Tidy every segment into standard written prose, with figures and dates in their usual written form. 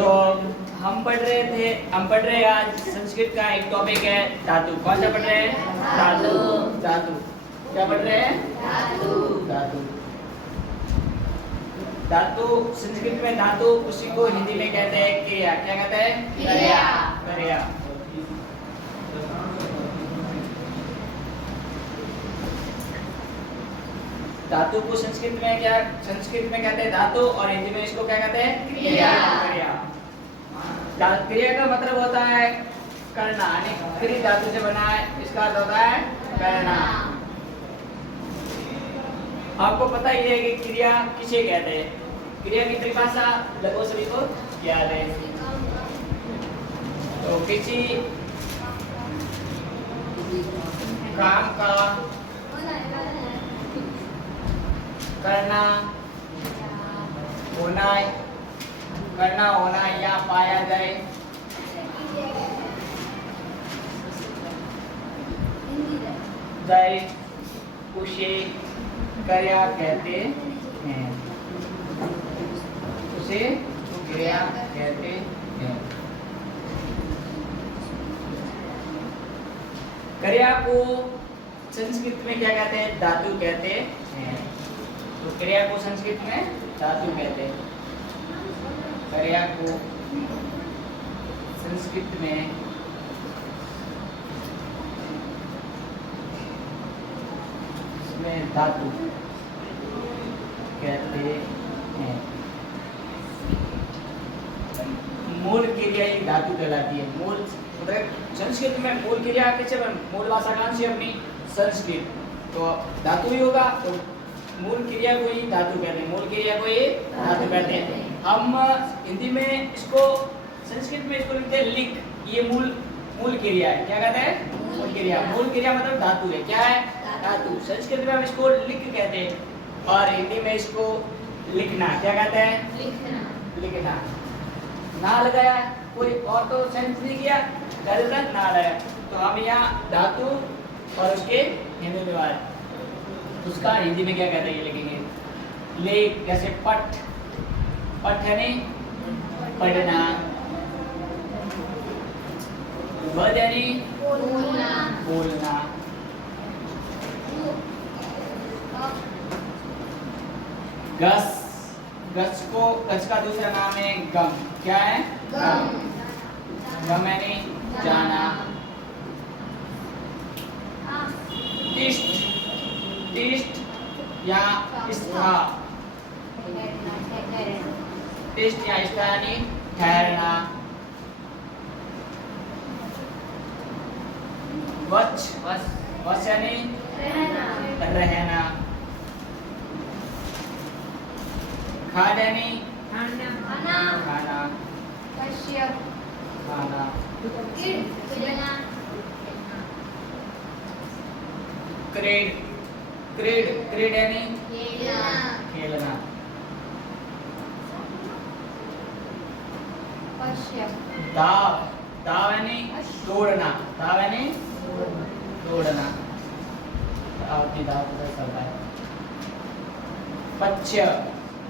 तो हम पढ़ रहे हैं आज संस्कृत का एक टॉपिक है धातु। कौन सा पढ़ रहे हैं? धातु। धातु क्या पढ़ रहे हैं? धातु। धातु धातु संस्कृत में धातु उसी को हिंदी में कहते हैं क्रिया। क्या कहते हैं? क्रिया। क्रिया। धातु को संस्कृत में कहते हैं धातु और हिंदी में इसको क्या कहते हैं? क्रिया। क्रिया। क्रिया का मतलब होता है करना, यानी क्रि धातु से बना है, इसका अर्थ होता है करना। आपको पता ही है कि क्रिया किसे कहते हैं। क्रिया की परिभाषा लगभग सभी को याद है। तो किसी काम का करना, होना या पाया जाए उसे क्रिया कहते हैं। उसे क्रिया कहते हैं। क्रिया को संस्कृत में क्या कहते हैं? धातु कहते हैं। तो क्रिया को संस्कृत में धातु कहते हैं। क्रिया को संस्कृत में धातु कहते हैं। मूल क्रिया ही धातु कहलाती है। मूल मतलब संस्कृत में मूल क्रिया किसे? मूल भाषा कौन सी अपनी? संस्कृत। तो धातु ही होगा, तो मूल क्रिया को ही धातु कहते हैं। मूल क्रिया को ही धातु कहते हैं। हम हिंदी में इसको, संस्कृत में इसको लिखते हैं लिक। ये मूल क्रिया है। क्या कहते हैं? मूल क्रिया। मूल क्रिया मतलब धातु है। क्या है? धातु। संस्कृत में हम इसको लिक कहते हैं और हिंदी में इसको लिखना। क्या कहते हैं? लिखना। ना लगाया कोई और तो सेंस नहीं किया, गलत ना लगाया, तो हम यहाँ धातु और उसके हिंदी में उसका हिंदी में क्या कहते हैं ये लिखेंगे। लेख जैसे पठ है नहीं, पढ़ना। वद यानी बोलना। गस का दूसरा नाम है गम। क्या है? गम यानी जाना। तिष्ठ या स्था। तिष्ठ या स्था यानी ठहरना। वच यानी रहना। खाद यानी खाना। खाना। क्रीड यानी खेलना। दाव यानी दौड़ना। दाव यानी दौड़ना। आपकी दाव चलता है। पक्ष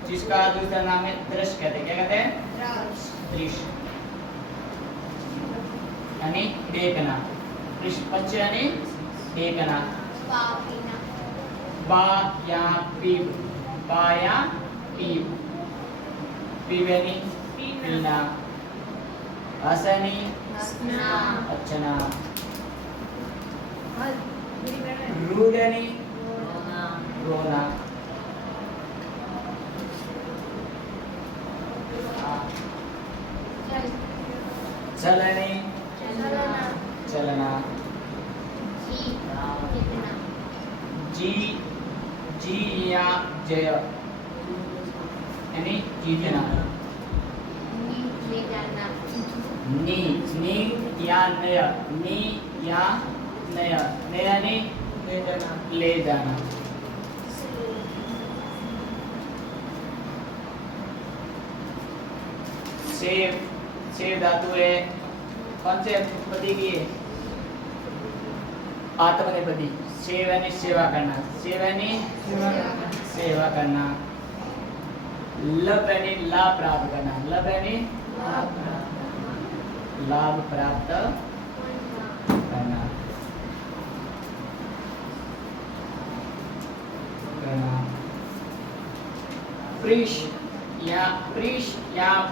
जिसका दूसरा नाम है दृश्य कहते हैं। क्या कहते हैं? दृश्य यानी देखना। पक्ष यानी देखना। बा या पीप। बा या पीप। पीप यानी पीना। हस यानी हंसना। रूड यानी रोना। चल यानी चलना। जी या जय यानी जीतना। नी या नया। नी या नया। नया यानी ले जाना। सेव धातु है। कौन से पति की है? आत्मनेपदी। सेव यानी सेवा करना। सेव यानी सेवा करना। लब यानी लाभ प्राप्त करना। लब यानी लाभ प्राप्त करना। पृष्ठ या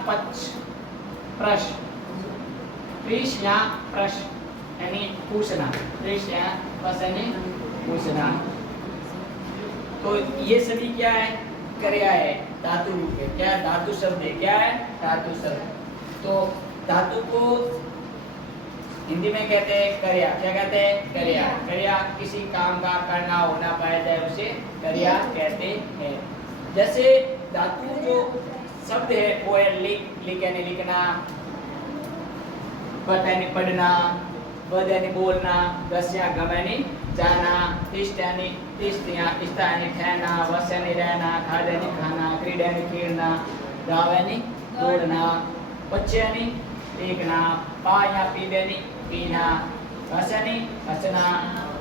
पक्ष प्रश्न, पृष्ठ या प्रश्न यानी पूछना, पृष्ठ या प्रश्न यानी पूछना। तो ये सभी क्या है? क्रिया है, धातु रूप है। क्या धातु शब्द है? क्या है? धातु शब्द। तो धातु को हिंदी में कहते हैं क्रिया। क्या कहते हैं? क्रिया। क्रिया किसी काम का करना होना पाया जाए उसे क्रिया कहते हैं। जैसे धातु जो शब्द है वो है लिख यानी लिखना, पढ़ यानी पढ़ना, बद यानी बोलना, दस या गम यानी जाना, तिष्ठ यानी इस्ता यानी ठहरना, वस यानी रहना, खाद यानी खाना, क्रीड़ा यानी खेलना, दाव यानी दौड़ना, पच्च यानी देखना, पा या पीव यानी पीना, हस यानी हंसना,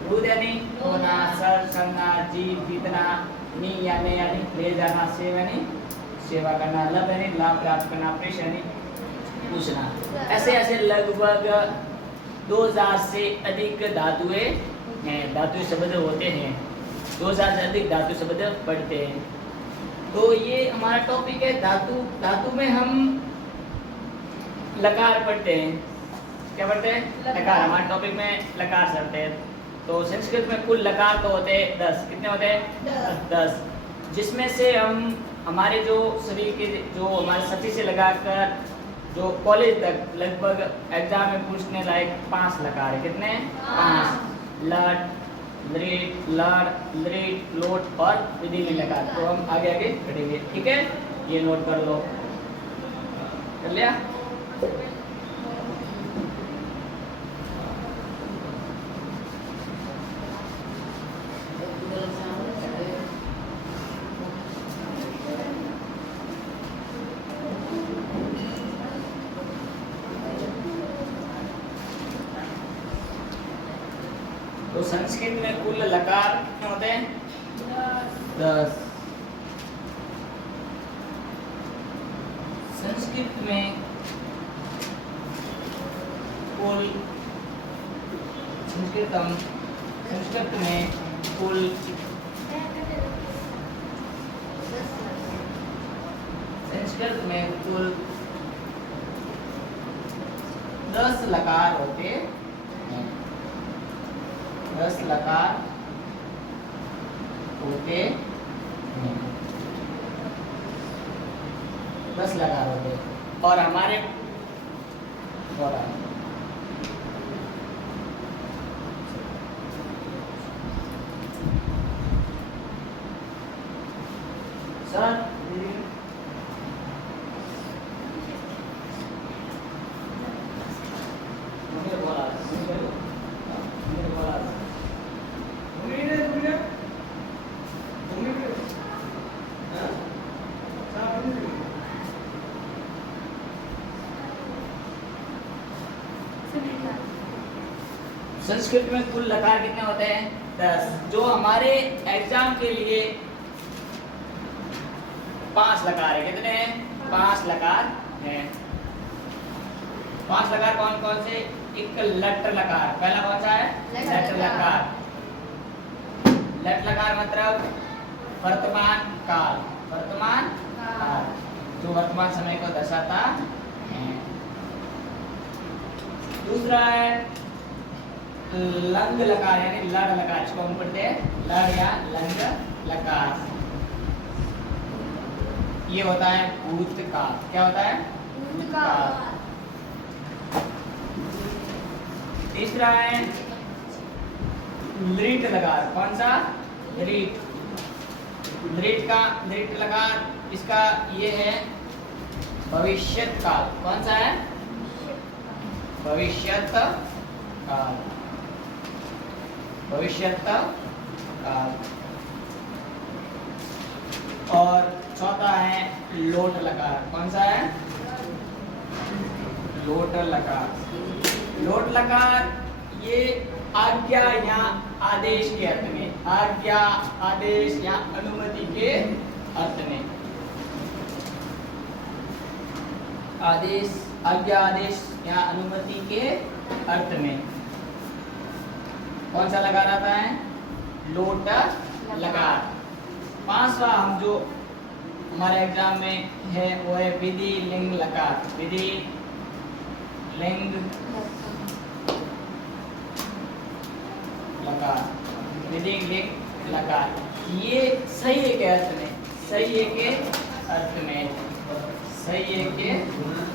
दूध यानी होना, सर संगना, जीव जीतना, नी यानी ले जाना, सेव यानी सेवा करना, लब यानी लाभ प्राप्त करना, पृष्ठ यानी पूछना। ऐसे ऐसे लगभग 2000 से अधिक धातुएं हैं, धातु शब्द होते हैं। 2000 से अधिक धातु शब्द पढ़ते हैं। तो ये हमारा टॉपिक है धातु। धातु में हम लकार पढ़ते हैं। क्या पढ़ते हैं? लकार। हमारे टॉपिक में लकार पढ़ते हैं। तो संस्कृत में कुल लकार तो होते हैं 10। कितने होते हैं? 10। जिसमें से हम हमारे जो शरीर के जो हमारे सती से लगाकर जो कॉलेज तक लगभग एग्जाम में पूछने लायक 5 लकार है। कितने? 5। लट, लृट, लड़, लृट, लोट और विधिलिंग लकार। तो हम आगे आगे पढ़ेंगे। ठीक है, ये नोट कर लो। कर लिया? तो संस्कृत में कुल लकार कितने होते हैं? 10। संस्कृत में कुल संस्कृत में कुल 10 लकार होते हैं। 10 लकार होते हैं। 10 लकार होते हैं। और हमारे सर संस्कृत में कुल लकार कितने होते हैं? 10। जो हमारे एग्जाम के लिए 5 लकार है। कितने हैं? 5 लकार हैं। 5 लकार कौन कौन से? एक लट लकार। पहला कौन सा है? लट लकार। लट लकार मतलब वर्तमान काल। वर्तमान काल जो वर्तमान समय को दर्शाता है। दूसरा है लंग लकार यानी लड़ लकार। इसको हम पढ़ते हैं लड़ या लंग लकार। ये होता है भूतकाल। क्या होता है? भूतकाल। तीसरा है लृट लकार। कौन सा? लृट। लृट लकार इसका ये है भविष्यत काल। कौन सा है? भविष्यत काल। भविष्यत काल। और चौथा है लोट लकार। कौन सा है? लोट लकार। लोट लकार ये आज्ञा या आदेश के अर्थ में, आज्ञा आदेश या अनुमति के अर्थ में। आदेश, आज्ञा, आदेश या अनुमति के अर्थ में कौन सा लकार आता है? लोट लकार। पांचवा हम जो हमारे एग्जाम में है वो है विधि लिंग लकार। विधि लिंग लकार, विधि लिंग लकार। ये सही है के अर्थ में, सही है के अर्थ में, सही है के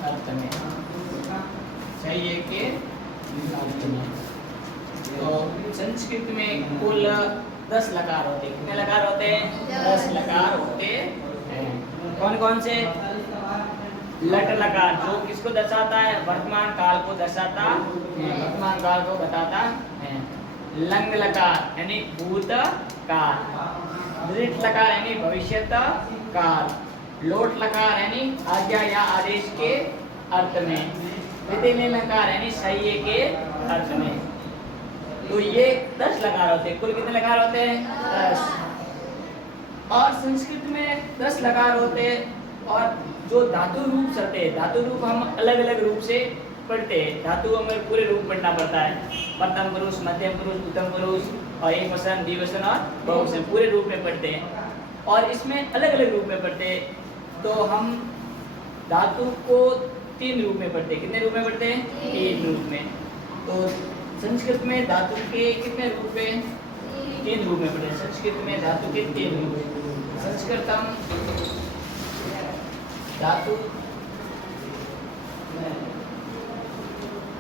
अर्थ में, सही है के अर्थ में। तो संस्कृत में कुल 10 लकार होते हैं। कितने लकार होते हैं? 10 लकार होते हैं। कौन कौन से? लट लकार जो किसको दर्शाता है? वर्तमान काल को दर्शाता है, वर्तमान काल को बताता है। लंग लकार यानी भूत काल। दृढ़ लकार यानी भविष्यत काल। लोट लकार यानी आज्ञा या आदेश के अर्थ में। विधि लिंग लकार यानी सही है के अर्थ में। तो ये 10 लकार होते हैं। कुल कितने लकार होते हैं? 10। और संस्कृत में 10 लकार होते हैं। और जो धातु रूप होते हैं, धातु रूप हम अलग अलग रूप से पढ़ते हैं। धातु हमें पूरे रूप पढ़ना पड़ता है। प्रथम पुरुष, मध्यम पुरुष, उत्तम पुरुष और एक वचन, द्विवचन और बहुवचन पूरे रूप में पढ़ते हैं। और इसमें अलग अलग रूप में पढ़ते हैं। तो हम धातु को 3 रूप में पढ़ते हैं। कितने रूप में पढ़ते हैं? 3 रूप में। तो संस्कृत में धातु के कितने रूप हैं? 3 रूप में पढ़ते हैं। संस्कृत में धातु के 3 रूप हैं। संस्कृतम धातु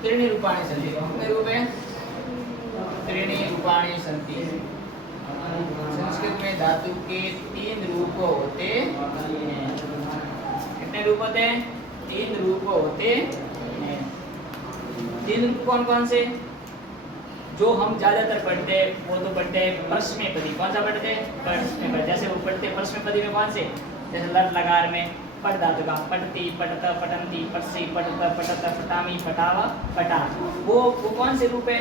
त्रीणि रूपाणि सन्ति। कितने रूप हैं? त्रीणि रूपाणि सन्ति। संस्कृत में धातु के 3 रूप होते हैं। कितने रूप होते हैं? 3 रूप होते हैं। 3 रूप कौन कौन से? जो हम ज्यादातर पढ़ते हैं वो तो पढ़ते हैं परस्मैपदी। कौन सा पढ़ते हैं? परस्मैपदी। जैसे वो पढ़ते हैं परस्मैपदी में कौन से? जैसे लट लकार में पट धातु का पठति, पठत, पठन्ति, पठसि, पठत, पठत, पठामि, पठाव, पठा। वो कौन से रूप है?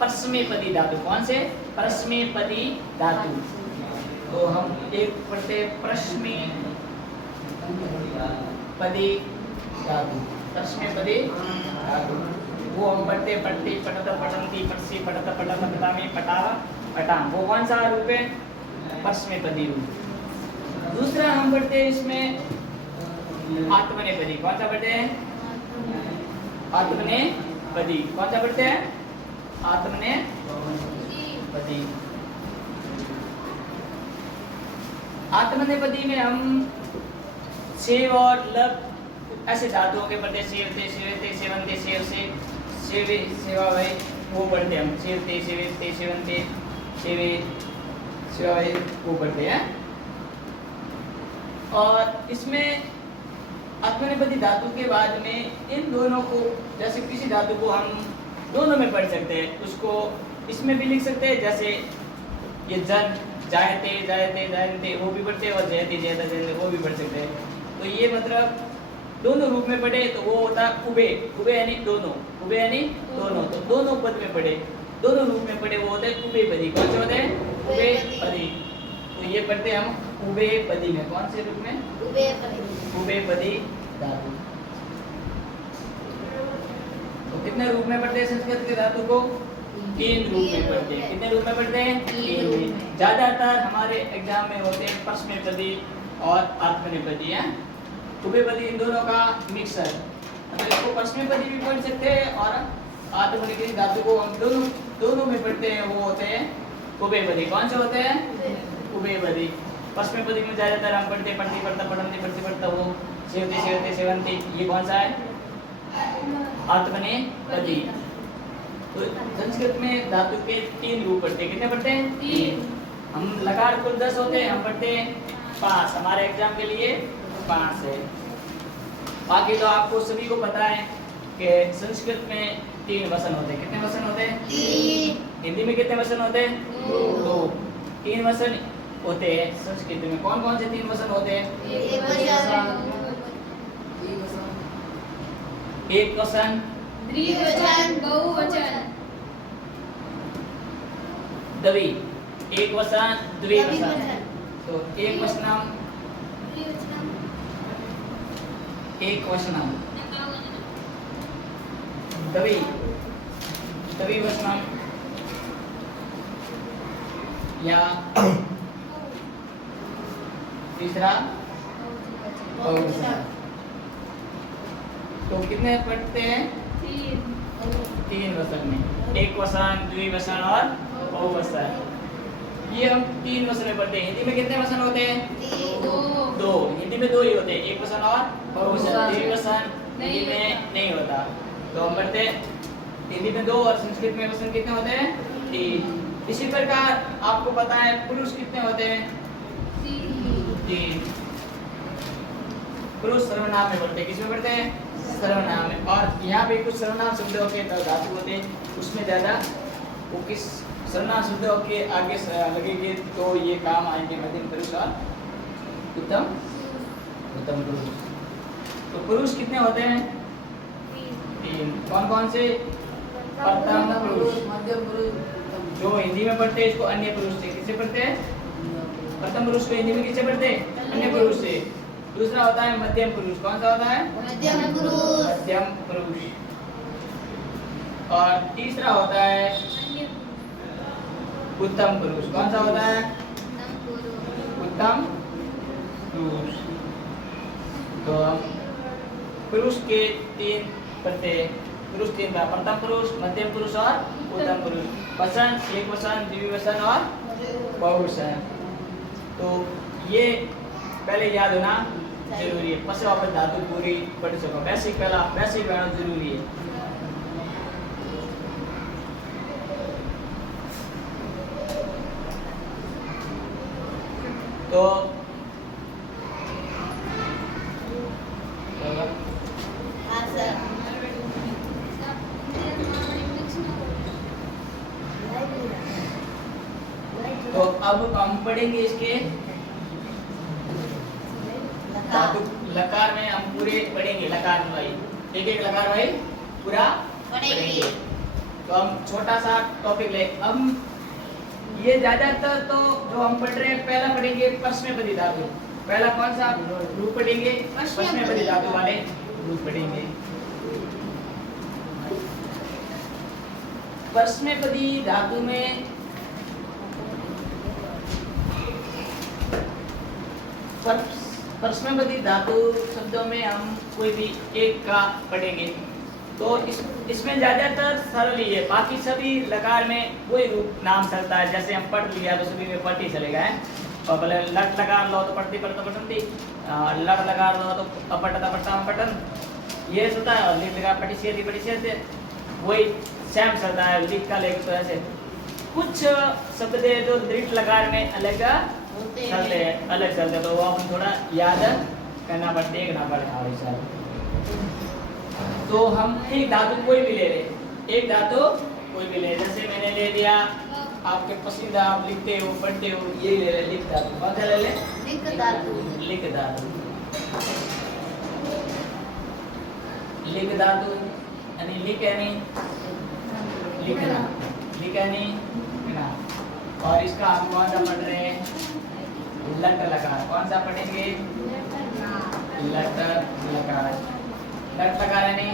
परस्मैपदी धातु। कौन से? परस्मैपदी धातु। तो हम एक पढ़ते हैं परस्मैपदी धातु। परस्मैपदी धातु वो हम पढ़ते पढ़ती, पठत, पठन्ति, पठसि, पठत, पठत, पठामि, पठाव, पठाम। वो कौन सा रूप है? परस्मैपदी रूप। दूसरा हम पढ़ते हैं इसमें आत्मनेपदी। कौन सा पढ़ते हैं? आत्मनेपदी। कौन सा पढ़ते हैं? आत्मनेपदी। आत्मनेपदी में हम सेव और लब ऐसे धातुओं के पढ़ते। सेवते, सेवते, सेवन्ते, सेव से, सेवे, सेवा भाई वो पढ़ते हम। सेवते, सेवते, सेवन्ते, सेवे, सेवा भाई वो पढ़ते हैं। और इसमें आत्मनेपदी धातु के बाद में इन दोनों को, जैसे किसी धातु को हम दोनों में पढ़ सकते हैं, उसको इसमें भी लिख सकते हैं। जैसे ये जन, जायते, जायते, जायते वो भी पढ़ते हैं, और जयते, जयता, जयते वो भी पढ़ सकते हैं। तो ये मतलब दोनों रूप में पढ़े तो वो होता है उभे। उभे यानी दोनों, उभे यानी दोनों। तो दोनों पद में पढ़े, दोनों रूप में पढ़े वो होते हैं उभयपदी। कौन से होते हैं? उभयपदी। तो ये पढ़ते हैं हम उभयपदी में। कौन से रूप में? उभयपदी धातु। तो कितने रूप में पढ़ते हैं संस्कृत के धातु को? 3 रूप में पढ़ते हैं। कितने रूप में पढ़ते हैं? 3 रूप। ज्यादातर हमारे एग्जाम में होते हैं परस्मैपदी और आत्मनेपदी है। उभयपदी इन दोनों का मिक्सर। मतलब इसको परस्मैपदी भी पढ़ सकते हैं और आत्मनेपदी धातु को हम दोनों में पढ़ते हैं। वो होते हैं उभयपदी। कौन से होते हैं? उभयपदी। परस्मैपदी में ज्यादातर हम पढ़ते पढ़ती, पढ़ता, पढ़ती, पढ़ती, पढ़ता वो सेवते, सेवते, सेवन्ते। ये कौन सा है? आत्मनेपदी। तो संस्कृत में धातु के 3 रूप पढ़ते हैं। कितने पढ़ते हैं? 3। हम लकार कुल 10 होते हैं, हम पढ़ते हैं 5। हमारे एग्जाम के लिए 5 है। बाकी तो आपको सभी को पता है कि संस्कृत में 3 वचन होते हैं। कितने वचन होते हैं? 3। हिंदी में कितने वचन होते हैं? 2। 3 वचन होते हैं संस्कृत में। कौन कौन से 3 वचन होते हैं? एक वचन, द्विवचन, बहुवचन। द्वि, एक वचन, द्विवचन। तो एक वचनम, एक वचनम द्वि द्विवचनम या तीसरा बहुवचन। तो कितने पढ़ते हैं? तीन वचन में, एक वचन, द्विवचन और बहुवचन। ये हम तीन वचन में पढ़ते हैं। हिंदी में कितने वचन होते हैं? दो। हिंदी में दो ही होते हैं, एक वचन और बहुवचन। द्विवचन हिंदी में नहीं होता। तो हम पढ़ते हैं हिंदी में दो और संस्कृत में वचन कितने होते हैं? तीन। इसी प्रकार आपको पता है पुरुष कितने होते हैं? तीन। पुरुष सर्वनाम में पढ़ते हैं। किसमें पढ़ते हैं? सर्वनाम में। और यहाँ पे कुछ सर्वनाम शब्दों के धातु होते हैं, उसमें ज्यादा वो किस सर्वनाम शब्दों के आगे लगेंगे तो ये काम आएंगे मध्यम पुरुष और उत्तम पुरुष। तो पुरुष कितने होते हैं? तीन। कौन कौन से? प्रथम पुरुष, मध्यम पुरुष, जो हिंदी में पढ़ते हैं इसको अन्य पुरुष से। किससे पढ़ते हैं? प्रथम पुरुष को हिंदी में किससे पढ़ते हैं? अन्य पुरुष से। दूसरा होता है मध्यम पुरुष। कौन सा होता है? मध्यम पुरुष। मध्यम पुरुष। और तीसरा होता है उत्तम पुरुष। कौन सा होता है? उत्तम पुरुष। तो पुरुष के तीन पढ़ते हैं। पुरुष तीन का प्रथम पुरुष, मध्यम पुरुष और उत्तम पुरुष। वचन, एक वचन, द्विवचन और बहुवचन। तो ये पहले याद होना जरूरी है। पश्च वापस धातु पूरी पढ़ सको। बेसिक पहला बेसिक पढ़ना जरूरी है। तो तो अब हम पढ़ेंगे इसके धातु। लकार में हम पूरे पढ़ेंगे। लकार में भाई एक एक लकार भाई पूरा पढ़ेंगे। तो हम छोटा सा टॉपिक ले। अब ये ज्यादातर तो जो हम पढ़ रहे हैं पहला पढ़ेंगे परस्मैपदी धातु। पहला कौन सा रूप पढ़ेंगे? परस्मैपदी धातु वाले रूप पढ़ेंगे। परस्मैपदी धातु में परस्मैपदी धातु शब्दों में हम कोई भी एक का पढ़ेंगे। तो इसमें ज्यादातर सरल ही है। बाकी सभी लकार में वही रूप नाम चलता है। जैसे हम पढ़ लिया तो सभी में पढ़ ही चलेगा है। और भले लट लकार लो तो पढ़ती पढ़ता पढ़ती, लट लकार लो तो अपटता पढ़ता पठन, ये होता है। और लिख लगा पटी से वही सेम चलता है। लिख का लेख तो ऐसे कुछ शब्द है जो दृढ़ लकार में अलग चलते हैं, अलग चलते हैं। तो वो हम थोड़ा याद करना पड़ता है, देखना पड़ता है। तो हम एक धातु कोई भी ले ले, एक धातु कोई भी ले। जैसे मैंने ले लिया आपके पसंदीदा, आप लिखते हो पढ़ते हो, ये ले ले लिख धातु। कौन सा ले ले? लिख धातु। लिख धातु। लिख धातु यानी लिख यानी लिखना, लिख यानी लिखना। और इसका हम कौन सा पढ़ रहे हैं? लट लकार। कौन सा पढ़ेंगे? लट लकार। लट लकार यानी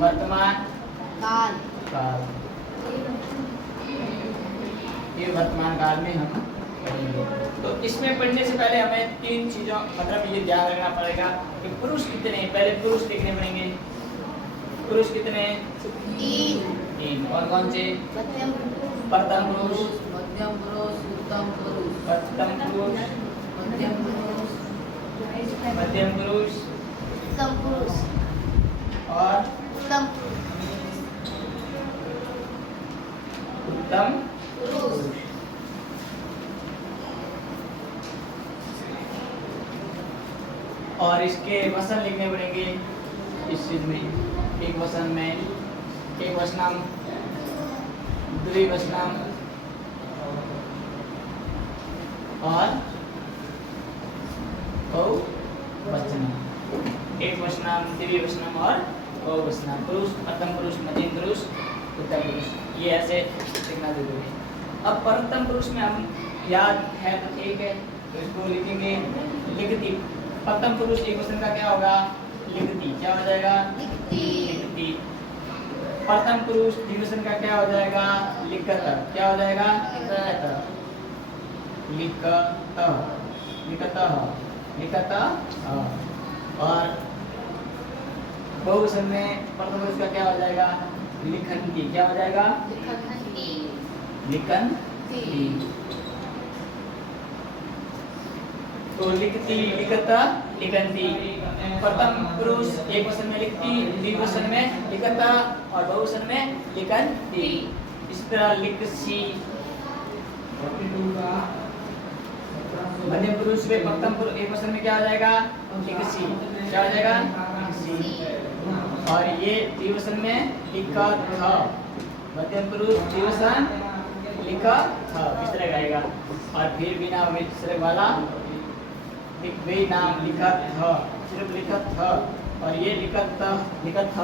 वर्तमान काल। ये वर्तमान काल में हम पढ़ेंगे। तो इसमें पढ़ने से पहले हमें तीन चीजों मतलब ये ध्यान रखना पड़ेगा कि पुरुष कितने हैं। पहले पुरुष देखने पड़ेंगे। पुरुष कितने? तीन। कौन कौन से? प्रथम पुरुष, मध्यम पुरुष, उत्तम पुरुष, प्रथम पुरुष, मध्यम पुरुष, मध्यम पुरुष उत्तम पुरुष। और उत्तम पुरुष। उत्तम पुरुष। और इसके वचन लिखने पड़ेंगे इस चीज में। एक वचन में एक वचनम, द्विवचनम और बहुवचनम। एक वचनम, द्विवचनम और बहुवचनम। पुरुष, प्रथम पुरुष, मध्यम पुरुष, उत्तम पुरुष, ये ऐसे लिखना जरूरी है। अब प्रथम पुरुष में हम याद है तो ठीक है, तो इसको लिखेंगे लिखती प्रथम पुरुष एक वचन का क्या होगा? लिखती। क्या हो जाएगा? लिखती। लिखती। प्रथम पुरुष द्विवचन का क्या हो जाएगा? लिखत। क्या हो जाएगा? लिखत। लिखत। लिखत। लिखत। और बहुवचन में प्रथम पुरुष का क्या हो जाएगा? लिखंती। क्या हो जाएगा? लिखती। लिखंती। तो लिखती, लिखत, लिखंती। प्रथम पुरुष एक वचन में लिखती, द्विवचन में लिखत और बहुवचन में लिखंती। इस तरह लिखसी। मध्यम पुरुष में प्रथम पुरुष एक वचन में क्या हो जाएगा? लिखसी। क्या हो जाएगा? लिखसी। और ये द्विवचन में लिखत। मध्यम पुरुष द्विवचन लिखत इस तरह गाएगा। और फिर बिना विसर्ग वाला वे नाम लिखत सिर्फ लिखत और ये लिखत लिखत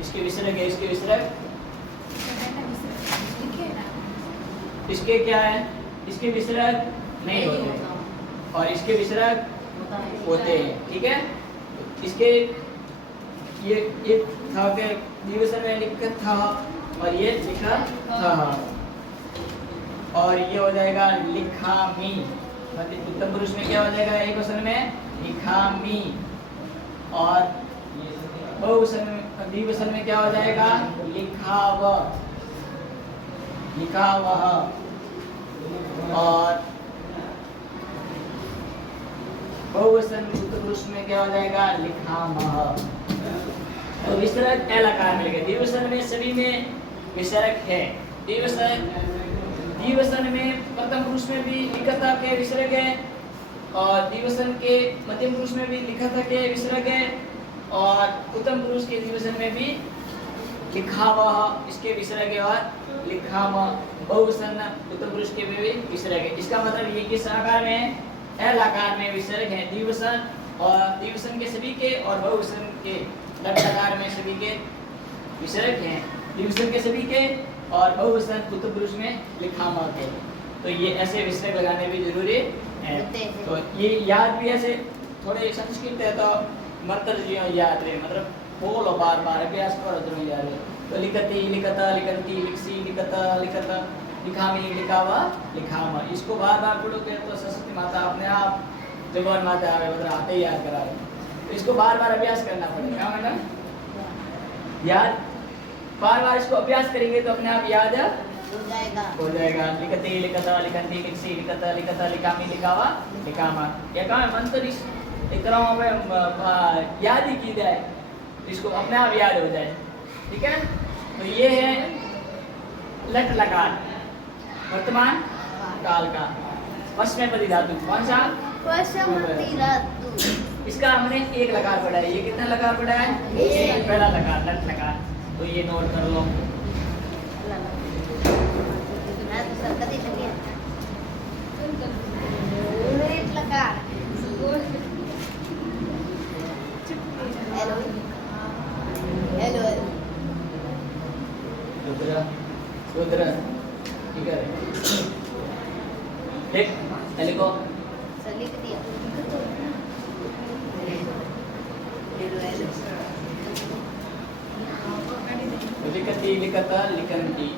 इसके विसर्ग है। इसके विसर्ग इसके क्या है? इसके विसर्ग नहीं होते और इसके विसर्ग होते हैं। ठीक है, इसके ये था के द्विवचन में लिखत था और ये लिखत था और ये हो जाएगा लिखामी। उत्तम पुरुष में क्या हो जाएगा? एक वचन में लिखामी और बहुवचन में द्विवचन में क्या हो जाएगा? लिखाव। लिखावह। और बहुवचन उत्तम पुरुष में क्या हो जाएगा? लिखामह। तो विसर्ग ए लकार मिल गए। द्विवचन में सभी में विसर्ग है। द्विवचन में प्रथम पुरुष में भी लिखत के विसर्ग है और द्विवचन के मध्यम पुरुष में भी लिखत के विसर्ग है और उत्तम पुरुष के द्विवचन में भी लिखावह इसके विसर्ग है और लिखाम। बहुवचन उत्तम पुरुष के भी विसर्ग है। इसका मतलब ये किस आकार में है? एल आकार में विसर्ग है द्विवचन और द्विवचन के सभी के और बहुवचन के लट आकार में सभी के विसर्ग हैं। द्विवचन के सभी के और बहुवचन उत्तम पुरुष में लिखाम के। तो ये ऐसे विसर्ग लगाने भी जरूरी है। तो ये याद भी ऐसे थोड़े संस्कृत है तो मंत्र जो याद रहे, मतलब बोलो बार बार अभ्यास करो तो याद रहे। तो लिखती, लिखता, लिखंती, लिखसी, लिखता, लिखत, लिखामी, लिखावा, लिखाम। इसको बार बार पढ़ोगे तो सरस्वती माता अपने आप जगवान माता आवे मतलब आते ही याद करावे। तो इसको बार बार अभ्यास करना पड़ेगा। मतलब याद बार बार इसको अभ्यास करेंगे तो अपने आप याद हो जाएगा। लिखती, लिखता, लिखंती, लिखसी, लिखता, लिखता, लिखामी, लिखावा, लिखामा। ये कहाँ है? मंत्र इस एक तरह में याद ही की जाए इसको अपने आप याद हो जाए। ठीक है, तो ये है लट लकार वर्तमान काल का पश्चिमी धातु। कौन सा? पश्चिमी धातु। इसका हमने एक लकार पढ़ा है। ये कितना लकार पढ़ा है? एक। पहला लकार लट लकार। तो ये नोट कर लो। हेलो हेलो रुद्र ठीक है देख लिखो। लिख दिया। लिखती, लिखता, लिखंती।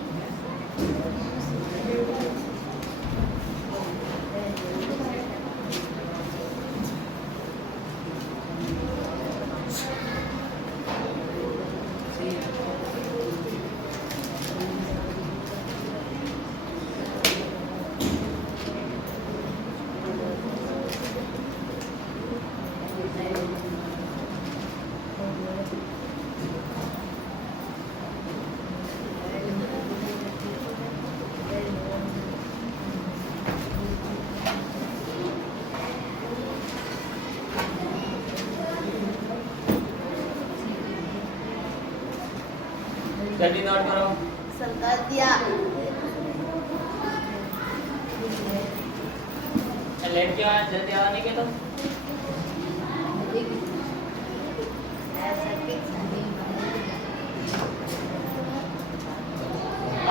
जल्दी नोट करो। सरकार दिया। लेट क्यों आया? जल्दी आने के तो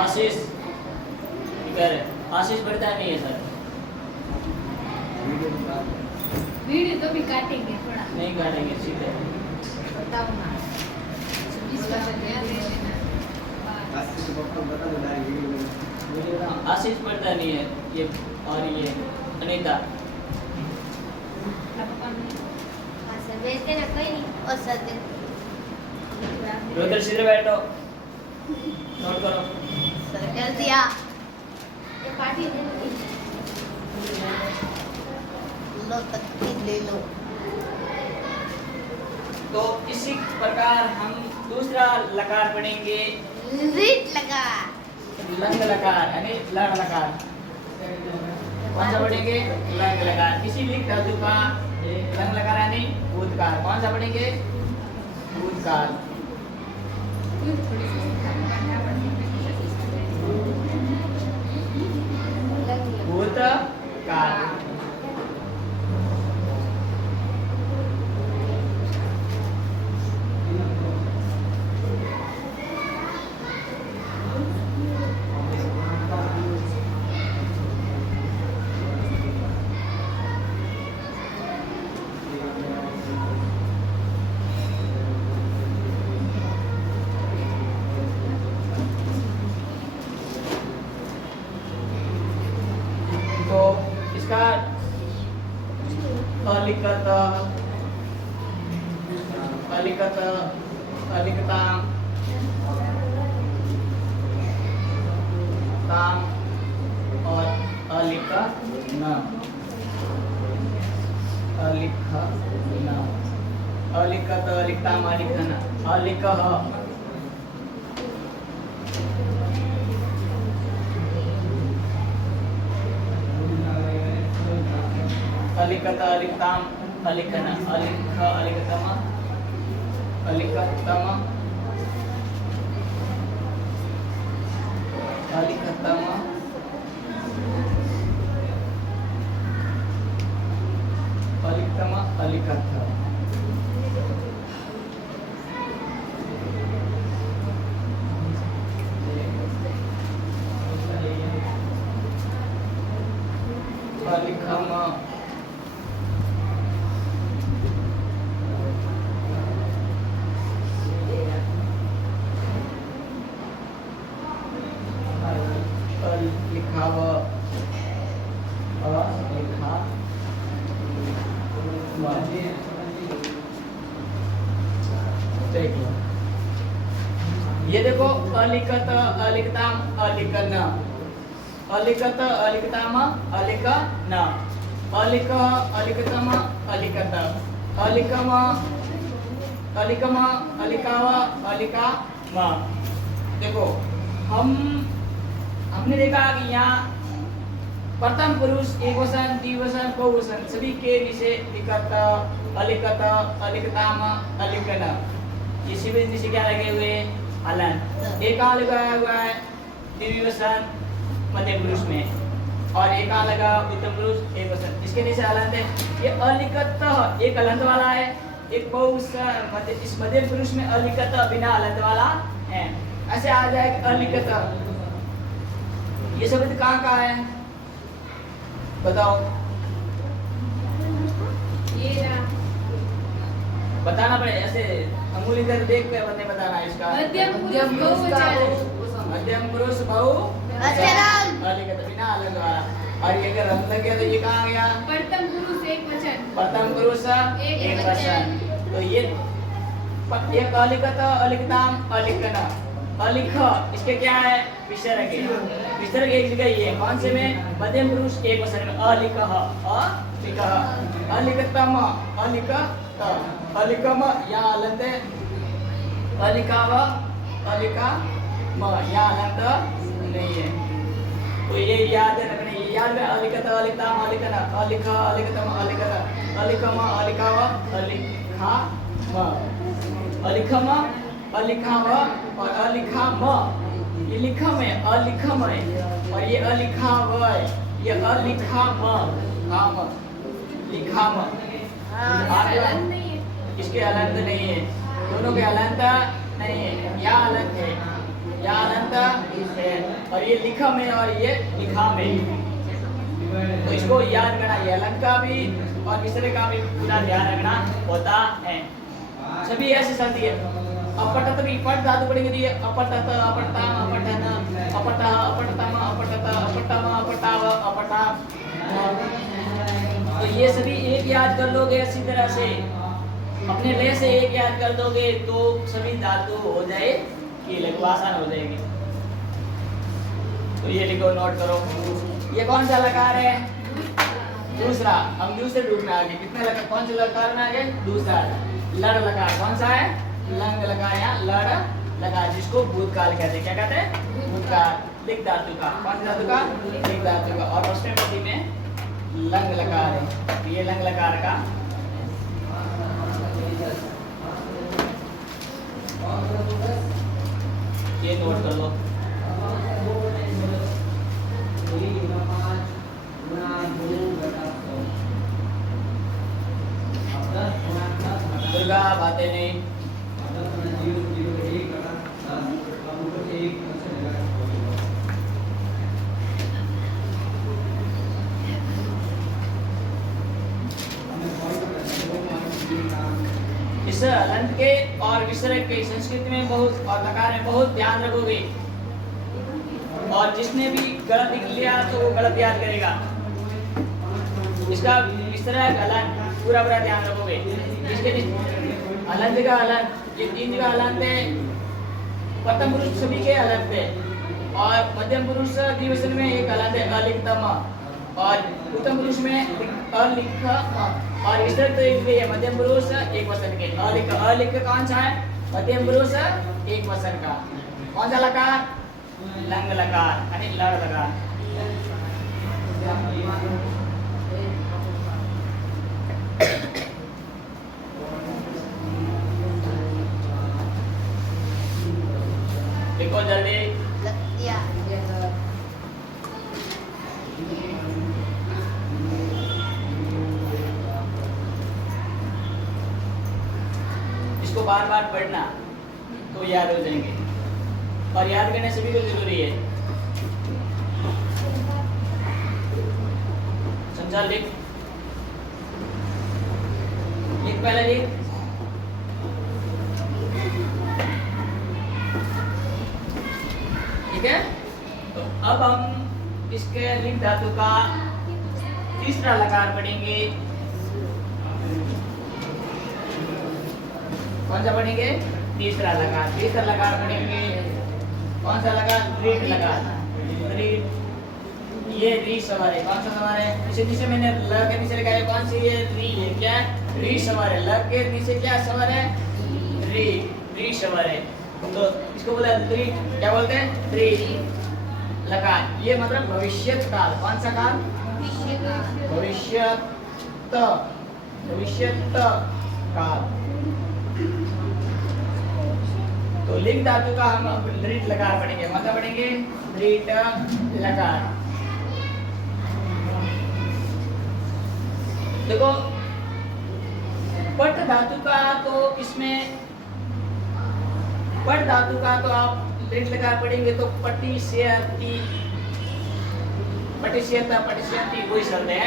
आशीष इधर है। आशीष बढ़ता नहीं है सर। वीडियो तो भी काटेंगे थोड़ा। नहीं काटेंगे सीधे। बताओ ना इस बार ध्यान दे देना। वीडियो ना आशीष पढ़ता नहीं है ये, और ये अनीता। हाँ सर भेज देना कोई नहीं। और सर देखो रुद्र सीधे बैठो, नोट करो। सर कर दिया। ये पार्टी दे दी। लो तकलीफ ले लो। तो इसी प्रकार हम दूसरा लकार पढ़ेंगे, रीट लगा। लंग लकार यानी लड़ लकार। कौन सा पढ़ेंगे? लंग लकार। किसी भी धातु का लंग लकार यानी भूतकाल। कौन सा पढ़ेंगे? भूतकाल। क्यों थोड़ी सी बढ़िया भूतकाल। तो इसका अलिखत, अलिखत, अलिखताम, ताम और अलिखन, अलिखन, अलिखत, अलिखताम, अलिखन, अलिखह, अलिखत, अलिखताम, अलिखन, अलिख, अलिखतम, अलिखतम, अलिखतम, अलिखतम, अलिखत। अलिखम, लिखाव, लिखा, ये देखो अलिखत, अलिखताम, अलिखन, अलिखत, अलिखताम, अलिखन, अलिख, अलिखतम, अलिखत, अलिखम, अलिखम, अलिखाव, अलिखाम। देखो हमने देखा कि यहाँ प्रथम पुरुष एकवचन, द्विवचन, बहुवचन सभी के विषय लिखत, अलिखत, अलिखताम, अलिखन। ये सभी नीचे क्या लगे हुए? हलन। एक आ लगाया हुआ है द्विवचन मध्य पुरुष में, और एक आ लगा उत्तम पुरुष एकवचन। इसके नीचे हलंत है। ये अलिखत एक हलंत वाला है, एक बहुवचन मध्य, इस मध्य पुरुष में अलिखत बिना हलंत वाला है। ऐसे आ जाएगा अलिखत। ये शब्द कहाँ है? बताओ। ये रहा। बताना पड़े, ऐसे अंगुली इधर देख के बंदे बताना है इसका। मध्यम पुरुष बहुवचन। मध्यम पुरुष बहु अचरल। अलिखत बिना हलंत वाला। और ये अगर रंग लग गया तो ये कहाँ गया? प्रथम पुरुष एक वचन। प्रथम पुरुष एक वचन। तो ये एक अलिखत, अलिखताम, अलिखन, अलिख, इसके क्या है? विसर्ग है। विसर्ग एक जगह ये कौन से में? मध्यम पुरुष एक वचन में। अलिखह, अलिखह, अलिखतम, अलिखत, अलिखम, यहाँ हलंत है। अलिखाव, अलिखाम, यहाँ हलंत नहीं है। तो ये याद रखना, ये याद में अलिखत, अलिखताम, अलिखन, अलिख, अलिखतम, अलिखत, अलिखम, अलिखाव, अलिखाम, अलिखम, अलिखाव और अलिखाम। ये लिखम है, अलिखम है, और ये अलिखाव है, ये अलिखाम, काम, लिखाम। हलन नहीं है। इसके हलंत नहीं है, दोनों के हलंत नहीं है। या हलंत है, या हलंत है, और ये लिखम है और ये लिखाम है। तो इसको याद करना, ये अलंग का भी और विसर्ग का भी पूरा ध्यान रखना होता है। सभी ऐसे शब्द है। अपटत भी पट धातु पड़ेगी तो ये अपटत, अपटताम, अपटन, अपटः, अपटतम, अपटत, अपटम, अपटाव, अपटा। तो ये सभी एक याद कर लोगे अच्छी तरह से, अपने लय से एक याद कर दोगे तो सभी धातु हो जाए कि लघु आसान हो जाएगी। तो ये लिखो, नोट करो। ये कौन सा लकार है? दूसरा। हम दूसरे रूप में आगे कितने लकार, कौन सा लकार में आगे? दूसरा। लड़ लकार कौन सा है? लंग लकार, यहाँ लड़ लकार, जिसको भूतकाल कहते हैं। क्या कहते हैं? भूतकाल। लिख धातु का, कौन सी धातु का? लिख धातु का। और अष्टमी पदी में लंग लकार है। ये लंग लकार का ये नोट कर लो। दुर्गा बातें नहीं। इस अलंत के और विसर्ग के संस्कृत में बहुत और लकार में बहुत ध्यान रखोगे, और जिसने भी गलत लिख लिया तो वो गलत याद करेगा। इसका विसर्ग अलंत पूरा ध्यान रखोगे। इसके अलंत का अलंत, ये तीन का अलंत है। प्रथम पुरुष सभी के अलंत है, और मध्यम पुरुष द्विवचन में एक अलंत है, अलिखतम, और उत्तम पुरुष में अलिख, और विसर्ग तो एक भी है, मध्यम पुरुष एक वचन के। अलिख, अलिख कौन सा है? मध्यम पुरुष एक वचन का। कौन सा लकार? लंग लकार, यानी लड़ लकार। देखो जल्दी। लत्या, इसको बार बार पढ़ना तो याद हो जाएंगे, और याद करने सभी को जरूरी है। समझा? लिख लिख, पहले लिख। ठीक है, तो अब हम इसके लिंग धातु का तीसरा लकार पढ़ेंगे। कौन सा पढ़ेंगे? तीसरा लकार। तीसरा लकार पढ़ेंगे। कौन सा लकार? रीट लकार। रीट, ये री सवार है। कौन सा सवार है? इसे नीचे मैंने ल के नीचे लिखा है, कौन सी है? री है। क्या है? री सवार है। ल के नीचे क्या सवार है? री, री सवार है। तो इसको बोला री, क्या बोलते हैं? री लकार। ये मतलब भविष्यत काल। कौन सा काल? भविष्यत, भविष्यत काल। तो लिंग धातु का हम रीट लकार पढ़ेंगे। कौन सा पढ़ेंगे? रीट लकार। देखो, पट धातु का तो इसमें, पट धातु का तो आप रीट लकार पढ़ेंगे तो पटिष्यति, पटिष्यता, पटिष्यति वही शब्द है।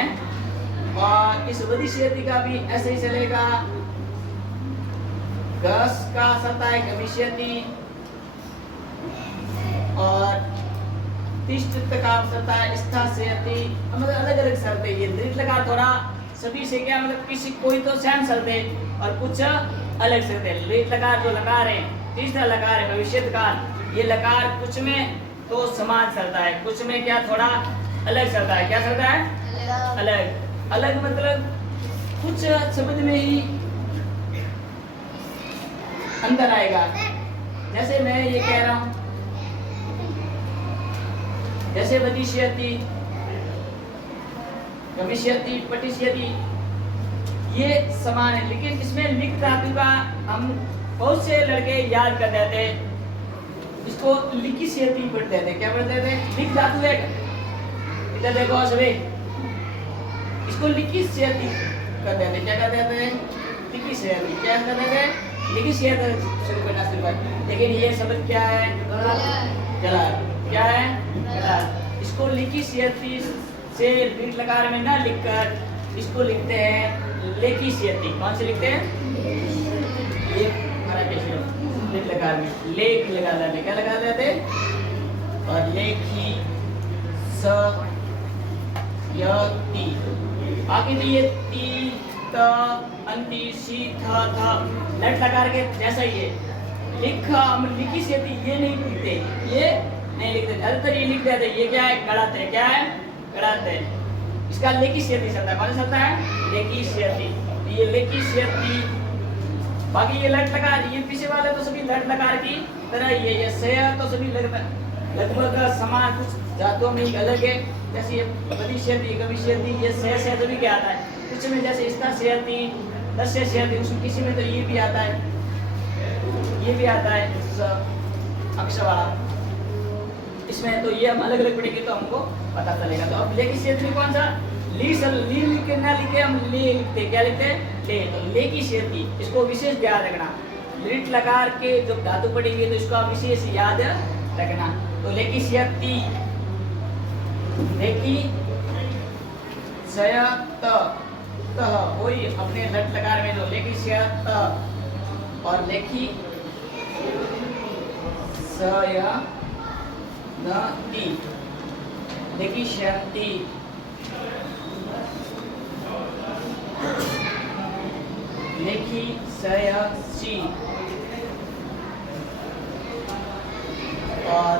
और इस वदिष्यति का भी ऐसे ही चलेगा। गस का सता है गमिष्यति, और तिष्ठित का सता है स्थास्यति। मतलब अलग अलग शब्द है। ये दृढ़ लकार थोड़ा सभी से क्या मतलब किसी कोई तो सेम शब्द है और कुछ अलग शब्द है। दृढ़ लकार जो लकार है, तीसरा लकार है भविष्यत काल। ये लकार कुछ में तो समान चलता है, कुछ में क्या थोड़ा अलग चलता है। क्या चलता है? अलग। अलग मतलब कुछ शब्द में ही अंदर आएगा। जैसे मैं ये कह रहा हूं, जैसे वदिष्यति, गमिष्यति, पटिष्यति, ये समान है, लेकिन इसमें लिख धातु का हम बहुत से लड़के याद कर देते हैं, इसको लिखिष्यति पढ़ देते हैं। क्या पढ़ देते हैं? लिख धातु है। इधर देखो सभी, इसको लिखिष्यति कर देते हैं। क्या कर देते हैं? लिखिष्यति। क्या कर देते हैं? लिखिष्यति शुरू करना शुरू कर। लेकिन ये शब्द क्या है? जलाल। क्या है? जलाल। इसको लिखिष्यति से दीर्घ लकार में न लिखकर इसको लिखते हैं लेखी सेती। कौन से लिखते हैं? ये हमारा कैसे दीर्घ लकार में लेख लगा देते, क्या लगा देते? और लेखी स यति। बाकी तो ये ती त अंति सी थ थ लट लकार के जैसा ही है। लिखा हम लिखी सेती ये नहीं लिखते, ये नहीं लिखते, ज्यादातर ये लिख देते। ये क्या है? गलत है। क्या है? गलत है। इसका लेखी सेती चलता है। कौन सा चलता है? लेखी सेती। ये लेखी सेती। बाकी ये लट लकार, ये पीछे वाले तो सभी लट लकार की तरह ये से तो सभी लगभग समान, कुछ जातों में ही अलग है। जैसे ये बदी सेती, कभी सेती, ये से तो भी क्या आता है कुछ में, जैसे इसका सेती, दस से सेती, उसमें किसी में तो ये भी आता है, ये भी आता है अक्षर वाला। इसमें तो ये हम अलग अलग पढ़ेंगे तो हमको पता चलेगा। तो अब लेखी सेती में कौन सा? ली लिखे ना लिखे हम ले लिखते, क्या लिखते हैं? ले। तो लेखी सेती, इसको विशेष ध्यान रखना। लिट लकार के जब धातु पढ़ेंगे तो इसको आप विशेष याद रखना। तो लेखी सेती, लेखी सय त तह, वही अपने लट लकार में जो लेखी सय त और लेखी सय न ती, लेखी शयंती, लेखी सयसी और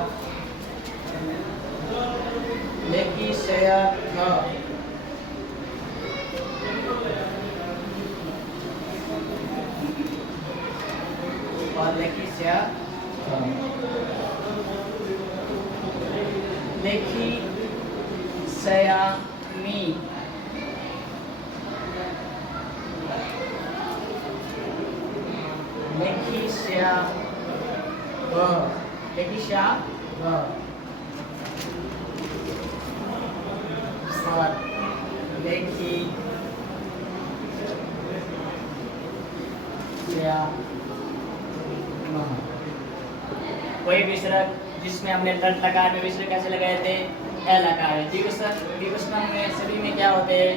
लेखी सयथ, और लेखी सयथ, लेखी सयामी, लेखी श्या व, लेखी श्या व, और लेखी श्या म। कोई विसर्ग जिसमें हमने लट लकार में विसर्ग कैसे लगाए थे? ए लकार है। द्विवचन में सभी में क्या होते हैं?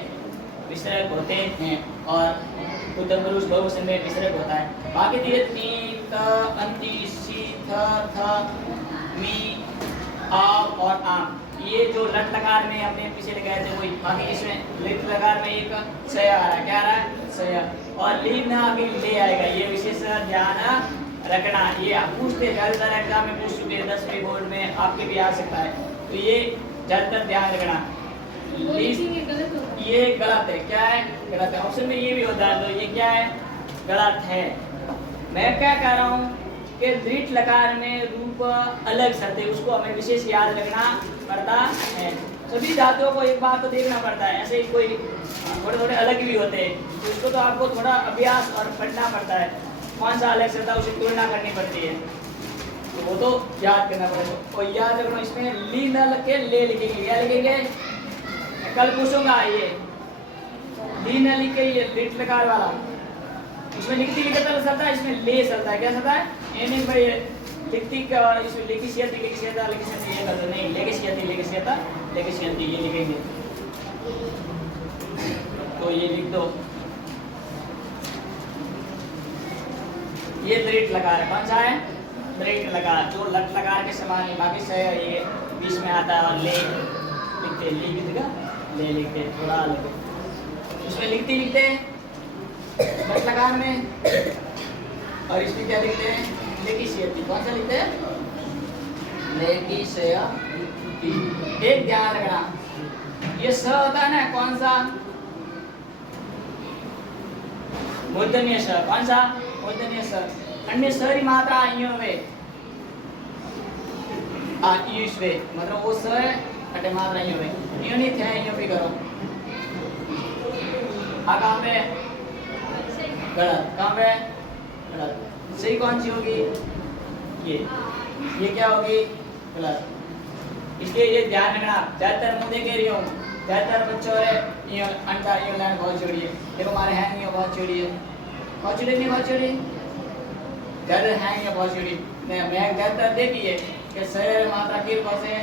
विसर्ग होते हैं। और उत्तम पुरुष बहुवचन में विसर्ग होता है। बाकी दिए ती त अंति सी थ थ मी आ और आम, ये जो लट लकार में अपने पीछे लगाए थे वही। बाकी इसमें लिट लकार में एक सय आ रहा है। क्या आ रहा है? सय। और ली ना आगे ले आएगा, ये विशेष ध्यान रखना। ये आप पूछते ज्यादातर एग्जाम में पूछ चुके हैं, 10वीं बोर्ड में आपके भी आ सकता है, तो ये ज्यादातर ध्यान रखना। ये गलत है। क्या है? गलत है। ऑप्शन में ये भी होता है, तो ये क्या है? गलत है। मैं क्या कह रहा हूँ कि दृढ़ लकार में रूप अलग शब्द है, उसको हमें विशेष याद रखना पड़ता है। सभी धातुओं को एक बार तो देखना पड़ता है, ऐसे ही कोई थोड़े थोड़े अलग भी होते हैं, तो उसको तो आपको थोड़ा अभ्यास और पढ़ना पड़ता है। कौन सा अलग शब्द है उसे तुलना करनी पड़ती है, तो वो तो याद करना पड़ेगा। और याद रखना, इसमें ली न लग के ले लिखेंगे। क्या लिखेंगे? कल पूछूंगा ये ली न लिख के ये लिट लकार वाला, इसमें लिखती लिखता चलता है, इसमें ले चलता है। क्या चलता है? ये नहीं भाई लिखती का, और इसमें लिखी सियती लिखी सियता लिखी सियती ये कर नहीं, लेके सियती लिखी सियता लेके सियती ये लिखेंगे। तो ये लिख दो, ये दृढ़ लकार है। कौन सा है? दृढ़ लकार, जो लट लकार के समान है। बाकी से ये बीच में आता है। और ले लिखते, ले लिखेगा, ले लिखते थोड़ा अलग, उसमें लिखते लिखते लट लकार में, और इसमें क्या लिखते हैं? लेकी सियती। कौन सा लिखते हैं? लेकी सियती। एक ध्यान रखना, ये स होता है ना, कौन सा? मूर्धन्य स। कौन सा? मूर्धन्य स। अन्य सारी मात्रा आइयों में आयुष वे, मतलब वो स है अटे मात्रा आइयों में, यूं नहीं थे आइयों भी करो। कहाँ पे? गलत। कहाँ पे? गलत। सही कौन सी होगी? ये क्या होगी? गलत। इसलिए ये ध्यान रखना, ज्यादातर मुंह देख रही हूँ, ज्यादातर बच्चों रे ये अंडा ये लाइन बहुत छोड़ी है। देखो हमारे हैंग ये बहुत छोड़ी है, बहुत छोड़ी नहीं, बहुत छोड़ी ज्यादा हैंग ये बहुत छोड़ी। मैं ज्यादातर देखी है कि शरीर मात्रा किर पासे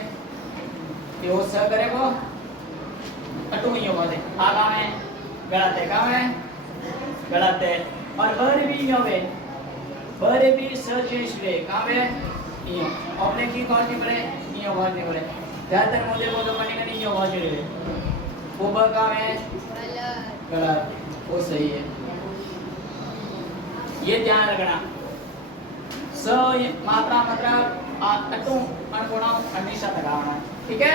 ये हो स करे को अटू यो होते आगा में गलत है कहाँ है गलत है और बर भी यो है बर भी सर्चेस वे कहाँ है यो अपने की कौन सी पड़े यो बहुत नहीं पड़े ज्यादातर मुझे वो तो पढ़ने का नहीं यो बहुत चले वो बर कहाँ है गलत गलत वो सही है ये ध्यान रखना स ये मात्रा मतलब अटू अणगुणा हमेशा लगाना ठीक है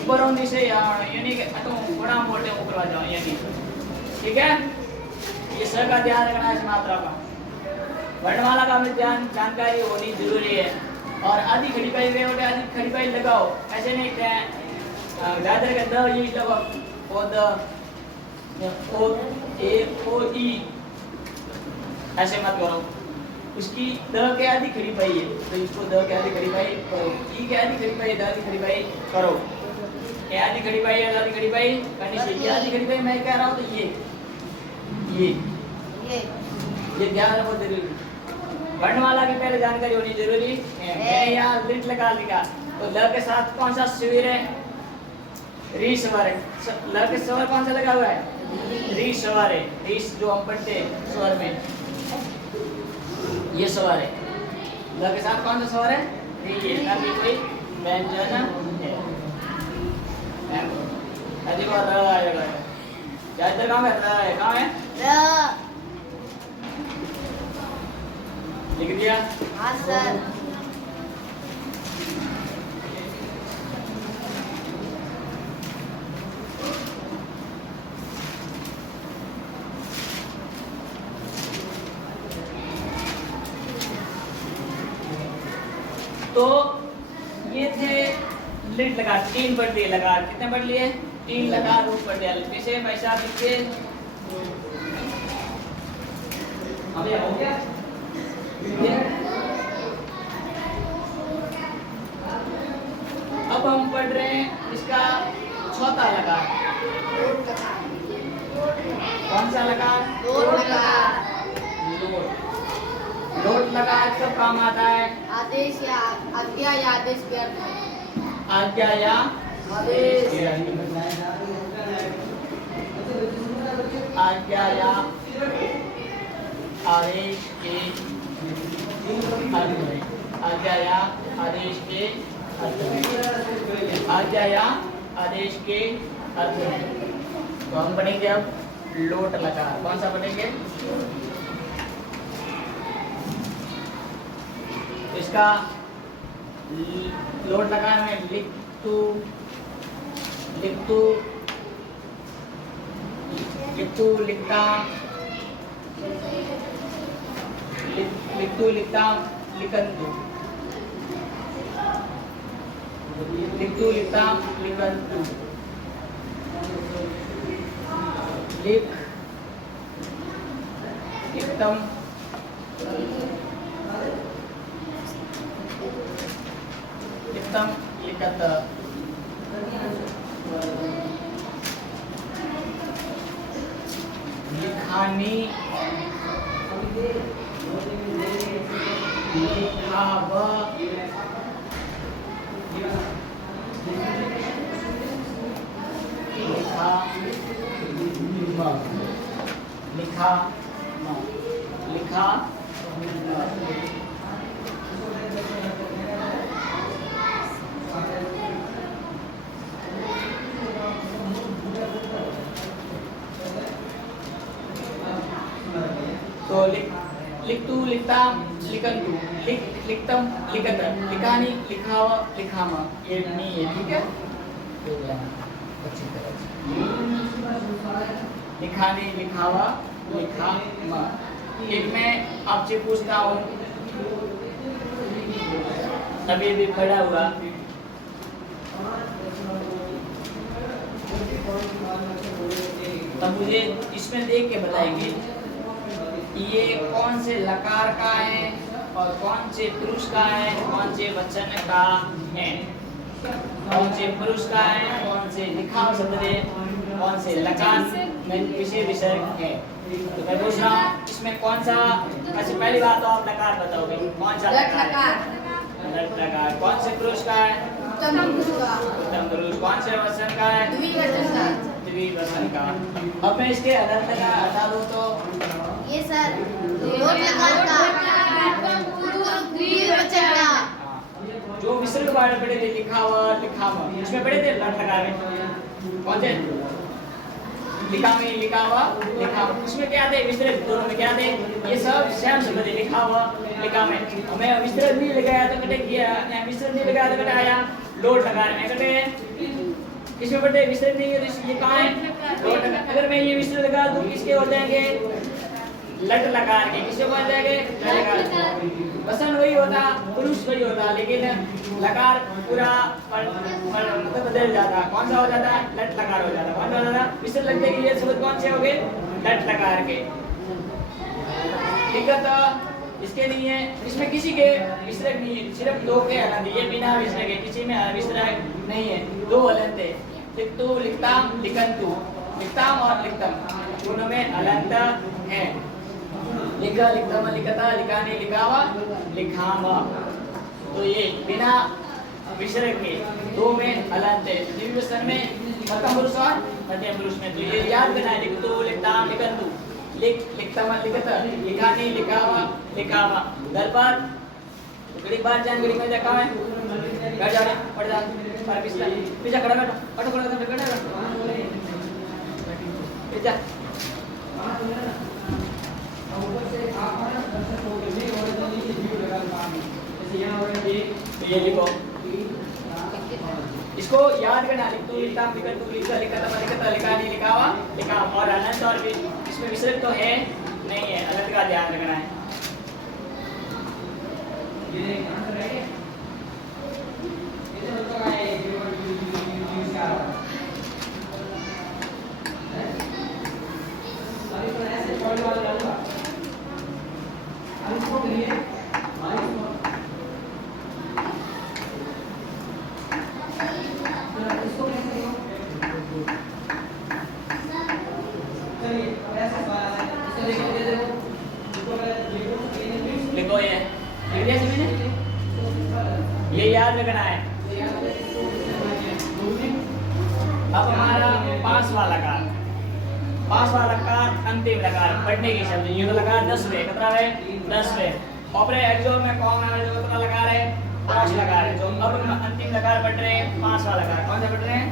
ऊपर होने से यानी कि अटू गुणा बोलते ऊपर आ जाओ यानी ठीक है ये स का ध्यान रखना है इस मात्रा का वर्णमाला का भी ध्यान जानकारी होनी जरूरी है और आदि खड़ी पाई वे होते आदि खड़ी पाई लगाओ ऐसे नहीं कि ज्यादा के द ये लगाओ ओ द ओ ए ओ ई ऐसे मत करो उसकी द के आदि खड़ी पाई है तो इसको द के आदि खड़ी पाई करो ई के आदि खड़ी पाई द आदि खड़ी पाई करो ए आदि खड़ी पाई है आदि खड़ी पाई करनी चाहिए ये आदि खड़ी पाई मैं कह रहा हूं तो ये ध्यान रखो जरूरी वर्णमाला की पहले जानकारी होनी जरूरी है मैंने यहाँ लिट लगा लिखा तो ल के साथ कौन सा स्वर है री स्वर है ल के स्वर कौन सा लगा हुआ है री स्वर है री जो हम पढ़ते हैं स्वर में ये स्वर है ल के साथ कौन सा स्वर है री है ताकि कोई व्यंजन है अधिक और र आएगा ज्यादातर कहाँ है र है कहाँ है र लिख दिया हाँ सर तो ये थे लिट लगा 3 पढ़ लिए लगा कितने पढ़ लिए 3 लगा रूप पढ़ लिया किसे पैसा लिखिए अबे हो गया अब हम पढ़ रहे हैं इसका चौथा लगा कौन सा लगा लोट लगा कब काम आता है आदेश या आज्ञा या आदेश के अर्थ में आज्ञा या आदेश आज्ञा या आदेश के अर्थ में आज्ञा या आदेश के अर्थ में आज्ञा या आदेश के अर्थ में तो हम पढ़ेंगे अब लोट लगा कौन सा पढ़ेंगे इसका लोट लगाने में लिख तू लिखता लिखता लिखंतु लिखतु लिखता लिखंतु लिख लिखतम लिखतम लिखत लिखानी लिखाव लिखा लिखा तो लिखतु लिखता लिखंतु लिखतम लिखत लिखानी लिखाव लिखाम ये नहीं है ठीक है अच्छी तरह से लिखानी लिखावा लिखाम एक मैं आपसे पूछता हूँ अभी भी पढ़ा हुआ तब मुझे इसमें देख के बताएंगे ये कौन से लकार का है और कौन से पुरुष का है कौन से वचन का है कौन से पुरुष का है कौन से लिखा शब्द है कौन से लकार में किसी विषय है तो मैं पूछ रहा हूँ इसमें कौन सा अच्छा पहली बात तो आप लकार बताओगे कौन सा लकार कौन से पुरुष का है उत्तम पुरुष का उत्तम पुरुष कौन से वचन का है? द्विवचन का द्विवचन का। अब मैं इसके अनर्थ का हटा दूं तो ये सर लोट लकार का उत्तम पुरुष द्विवचन का हाँ, जो विसर्ग वाले पढ़े थे लिखावा लिखावा इसमें पढ़े थे लट लगा में कौन से लिखा में लिखावा लिखावा इसमें क्या थे विसर्ग दोनों में क्या थे ये सब सेम शब्द थे लिखावा लिखा में मैं विसर्ग नहीं लगाया तो कटे किया या विसर्ग नहीं लगाया तो कटे आया लोट लगा में कटे इसमें पढ़े विसर्ग नहीं है तो इसलिए कहाँ है लोट लगा। अगर मैं ये विसर्ग लगा दूं किसके हो जाएंगे लट लकार के किसके बन जाएंगे लकार वसन वही होता पुरुष वही होता लेकिन लकार पूरा मतलब बदल जाता कौन सा हो जाता लट लकार हो जाता कौन सा हो जाता विसर्ग लगते कि ये शब्द कौन से हो गए लट लकार के दिक्कत इसके नहीं है इसमें किसी के विसर्ग नहीं है सिर्फ दो के हलन ये बिना विसर्ग है किसी में विसर्ग नहीं है दो हलन थे लिखतु लिखताम लिखंतु लिखताम और लिखतम दोनों में हलंत है लिखा लिखतम लिखता लिखाने लिखावा लिखावा तो ये बिना विसर्ग के दो में हलंत है द्विवचन में प्रथम पुरुष और मध्यम पुरुष में तो ये याद करना है लिखतु लिखताम लिखंतु लिखतम लिखता लिखाने लिखावा लिखावा घर पर गरीब बात जान गरीब में देखा है बैठ जा पड़ जा पर पिछला पीछे खड़ा बैठो खड़ा पीछे ये लिखो इसको याद करना लिखतु लिखताम लिखंतु लिखता लिखता लिखता लिखाने लिखावा लिखावा और अनंत और इसमें विसर्ग तो है नहीं है अनंत का ध्यान रखना है लिखो ये याद रखना है अब हमारा पांच वाला कार अंतिम लकार पढ़ने की शब्द ये लकार 10वें कितना है 10वें ऑपरे एग्जाम में कौन है जो कितना लकार है 5 लकार है जो अब हम अंतिम लकार पढ़ रहे हैं 5 वाला लकार कौन सा पढ़ रहे हैं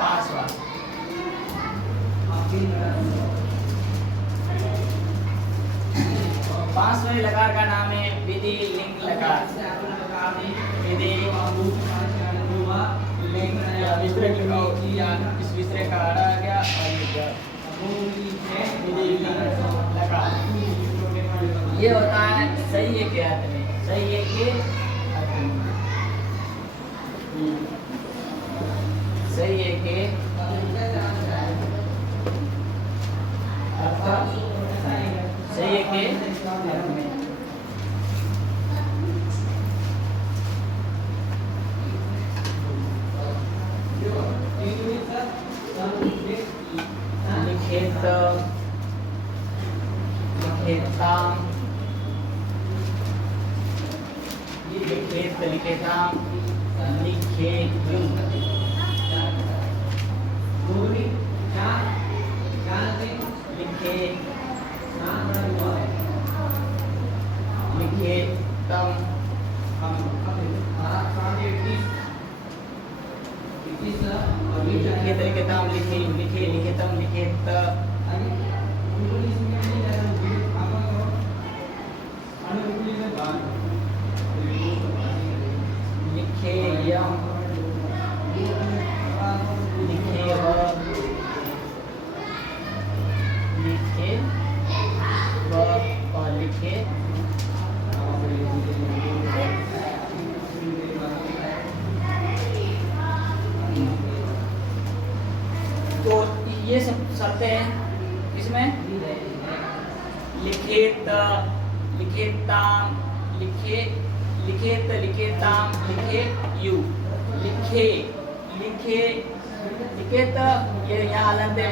5 वाला पांचवें लकार का नाम है विधि लिंग लकार विधि लिंग विसर्ग लगाओ इस विसर्ग का हटा गया और विधि लिंग लकार ये होता है सही है के अर्थ में सही है के अर्थ में सही है के अर्थ सही है के अर्थ में लिखित लिखिताम लिखित लिखिताम लिखेयु लिखे लिखितम लिखित लिखिताम लिखे लिखे लिखितम लिखित लिखेयम लिखेव लिखे व और लिखे तो ये सब शर्तें हैं इसमें लिखित लिखिताम लिखे लिखित लिखिताम लिखे यू लिखे लिखे लिखित ये यहाँ अलग है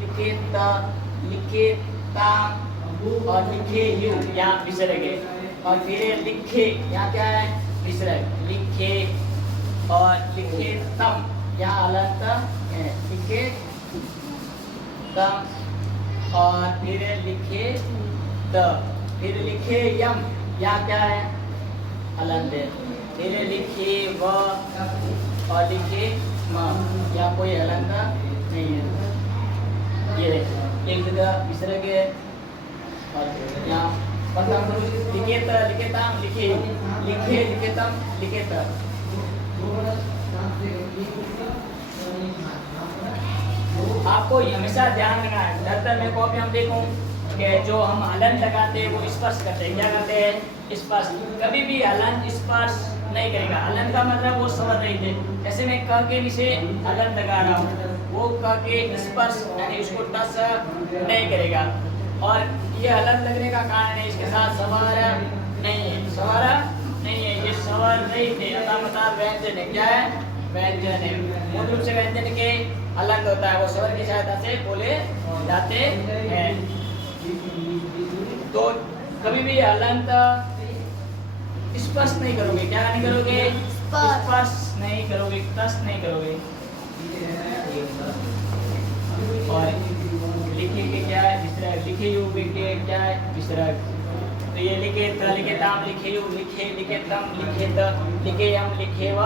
लिखित लिखिताम और लिखे यू यहाँ विसर्ग है और फिर लिखे यहाँ क्या है विसर्ग लिखे और लिखितम, यहाँ हलंत है, लिखितम, और फिर लिखे त, फिर लिखे यम, यहाँ क्या है हलंत है, फिर लिखे व और लिखे म, यहाँ कोई हलंत नहीं है। ये एक जगह विसर्ग है और यहाँ पंद्रह लिखित लिखितम लिखे लिखे लिखितम लिखित। आपको हमेशा ध्यान रखना है, ज्यादातर में कॉपी हम देखूं कि जो हम हलन लगाते हैं वो स्पर्श करते हैं, क्या करते हैं स्पर्श, कभी भी हलन स्पर्श नहीं करेगा। हलन का मतलब वो समझ रही थे, जैसे मैं क के नीचे हलन लगा रहा हूँ, वो क के स्पर्श यानी उसको टच नहीं करेगा। और ये हलन लगने का कारण है इसके साथ सवार नहीं है, सवार नहीं है, ये सवार नहीं थे, अतः मतलब व्यंजन है, क्या है व्यंजन है। मूल रूप से व्यंजन के अलग होता है, वो स्वर की सहायता से बोले जाते हैं। तो कभी भी हलंत स्पर्श नहीं करोगे, क्या नहीं करोगे स्पर्श नहीं करोगे, टच नहीं करोगे। और लिखे के क्या है विसर्ग, लिखे योग के क्या है विसर्ग। तो ये लिखे त लिखे ताम लिखे योग लिखे लिखे तम लिखे त लिखे यम लिखे व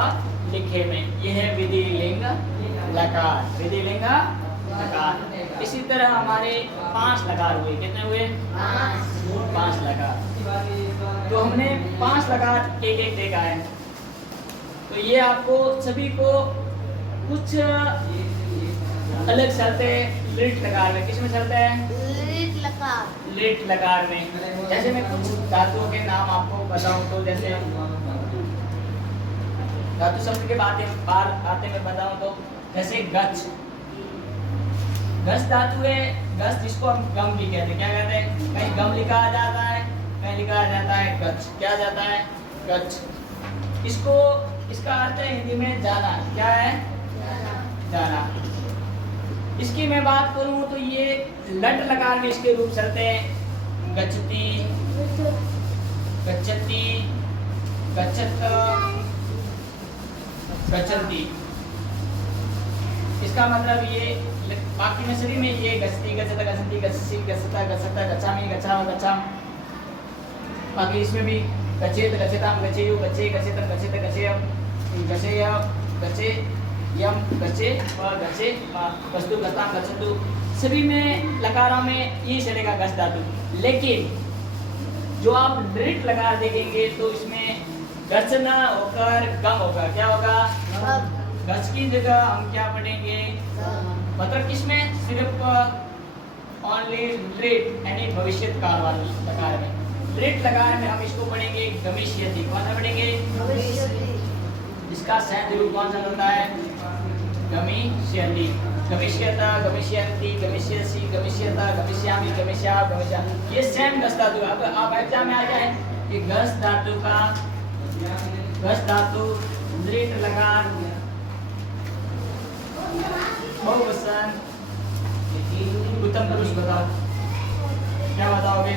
लिखे में, ये है विधि लिंग लकार, विधि लिंग लकार। इसी तरह हमारे 5 लकार हुए, कितने हुए 5 लकार। तो हमने 5 लकार एक एक देखा है। तो ये आपको सभी को कुछ अलग चलते हैं लिट लकार में, किस में चलते हैं लिट लकार में। जैसे मैं कुछ धातुओं के नाम आपको बताऊं तो, जैसे धातु शब्द के बातें में बताऊं तो, जैसे गच, गच धातु है, गच जिसको हम गम भी कहते हैं, क्या कहते हैं, कहीं गम लिखा जाता है, कहीं लिखा जाता है गच, क्या जाता है गच। इसको इसका अर्थ है हिंदी में जाना, क्या है जाना। इसकी मैं बात करूं तो ये लट लकार में इसके रूप चलते हैं, गच्छति गच्छति गच्छत गच्छन्ति। इसका मतलब ये बाकी में सभी में ये गच्छति गच्छत गच्छन्ति गच्छसि गच्छता गच्छता गच्छामि गच्छाम गच्छाम। बाकी इसमें भी गच्छेत गच्छताम गच्छेयु गच्छे गच्छेतम गच्छेत गच्छेयम गच्छेय गच्छे यम गच्छे व गच्छे वस्तु गच्छताम गच्छन्तु, सभी में लकारों में ये चलेगा गच धातु। लेकिन जो आप लिट लकार देखेंगे तो इसमें गच ना होकर गम होगा, क्या होगा गच की जगह हम क्या पढ़ेंगे, मतलब किसमें सिर्फ ओनली लिट यानी भविष्य काल वाले लकार में। लिट लकार में हम इसको पढ़ेंगे गमिष्यति, कौन सा पढ़ेंगे इसका संधि रूप कौन सा होता है गमिष्यति, गमिष्यता गमिष्यन्ति गमिष्यसि गमिष्यता गमिष्यामि गमिष्या गमिष्या, ये सेम गस धातु। अब आप एग्जाम में आ जाए कि गस धातु का गस धातु लिट लकार बहुवचन उत्तम पुरुष बताओ, क्या बताओगे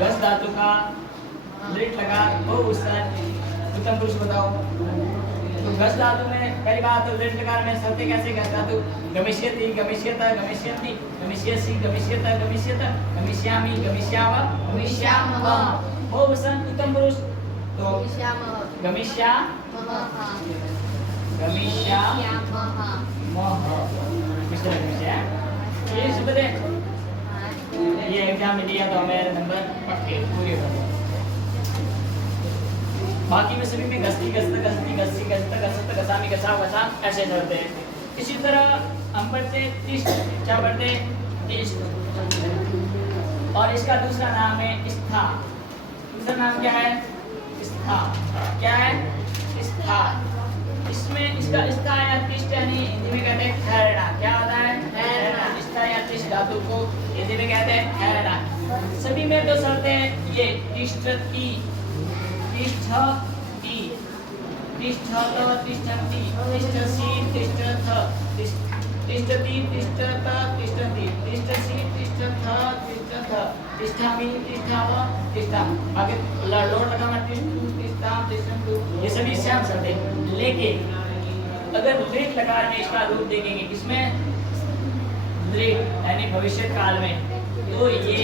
गस धातु का लिट लकार बहुवचन उत्तम पुरुष बताओ। तो गस धातु में पहली बात तो लिट लकार में चलते कैसे, गस धातु गमिष्यति गमिष्यता गमिष्यन्ति गमिष्यसि गमिष्यता गमिष्यता गमिष्यामि गमिष्याव गमिष्यामः, बहुवचन उत्तम पुरुष। तो गमिष्यामः ये शब्द है, ये एग्जाम में दिया तो हमें नंबर पक्के पूरे हो। बाकी में सभी में गस्ती गस्त गस्ती गस्ती गस्त गस्त गसामी गसा गसा ऐसे चलते हैं। इसी तरह हम पढ़ते तिष्ठ, क्या पढ़ते तिष्ठ, और इसका दूसरा नाम है स्था। दूसरा नाम क्या है स्था, क्या है स्था। इसमें इसका स्था या तिष्ठ यानी हिंदी में कहते हैं ठहरना, क्या होता है ठहरना। स्था या तिष्ठ धातु को हिंदी में कहते हैं ठहरना। सभी में दो शर्तें हैं, ये तिष्ठति तिष्ठति तिष्ठत तिष्ठन्ति तिष्ठसि तिष्ठथ तिष्ठति तिष्ठत तिष्ठन्ति तिष्ठसि तिष्ठथ तिष्ठथ तिष्ठा मी तिष्ठा व तिष्ठा आगे लोड लगाना तिष्ठा तिष्ठन्तु ये सभी सेम शब्द है। लेकिन अगर लिट लकार में इसका रूप देखेंगे किसमें लिट यानी भविष्य काल में तो ये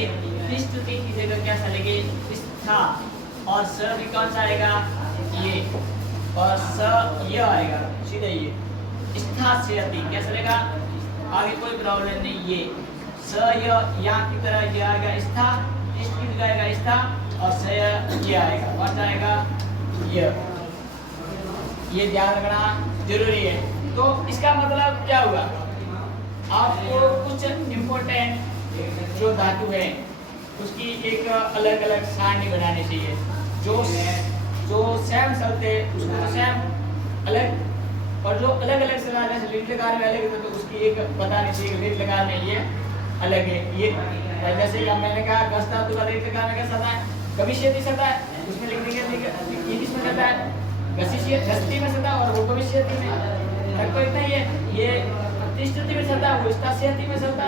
तिष्ठति की जगह क्या चलेगी तिष्ठा और स भी कौन सा आएगा ये और स ये आएगा सीधे ये स्था से क्या चलेगा आगे कोई प्रॉब्लम नहीं ये स यहाँ की तरह ये आएगा स्था तिष्ठ की जगह आएगा स्था और स ये आएगा कौन सा आएगा ये ध्यान रखना जरूरी है। तो इसका मतलब क्या हुआ आपको कुछ इम्पोर्टेंट जो धातु है उसकी एक अलग अलग सारणी बनानी चाहिए। जो सेम शब्द है उसको सेम अलग और जो अलग अलग से जैसे लिट लकार में अलग है तो उसकी एक बतानी चाहिए लिट लकार में ये अलग है। ये जैसे कि मैंने कहा गस धातु का लिट लकार में कैसा था भविष्यति सदा उसमें लिख देंगे ये किसमें करता है गस्ती में सदा और वो भविष्यति में तो इतना ही है। ये तिष्ठति में सदा वो स्थिति में सदा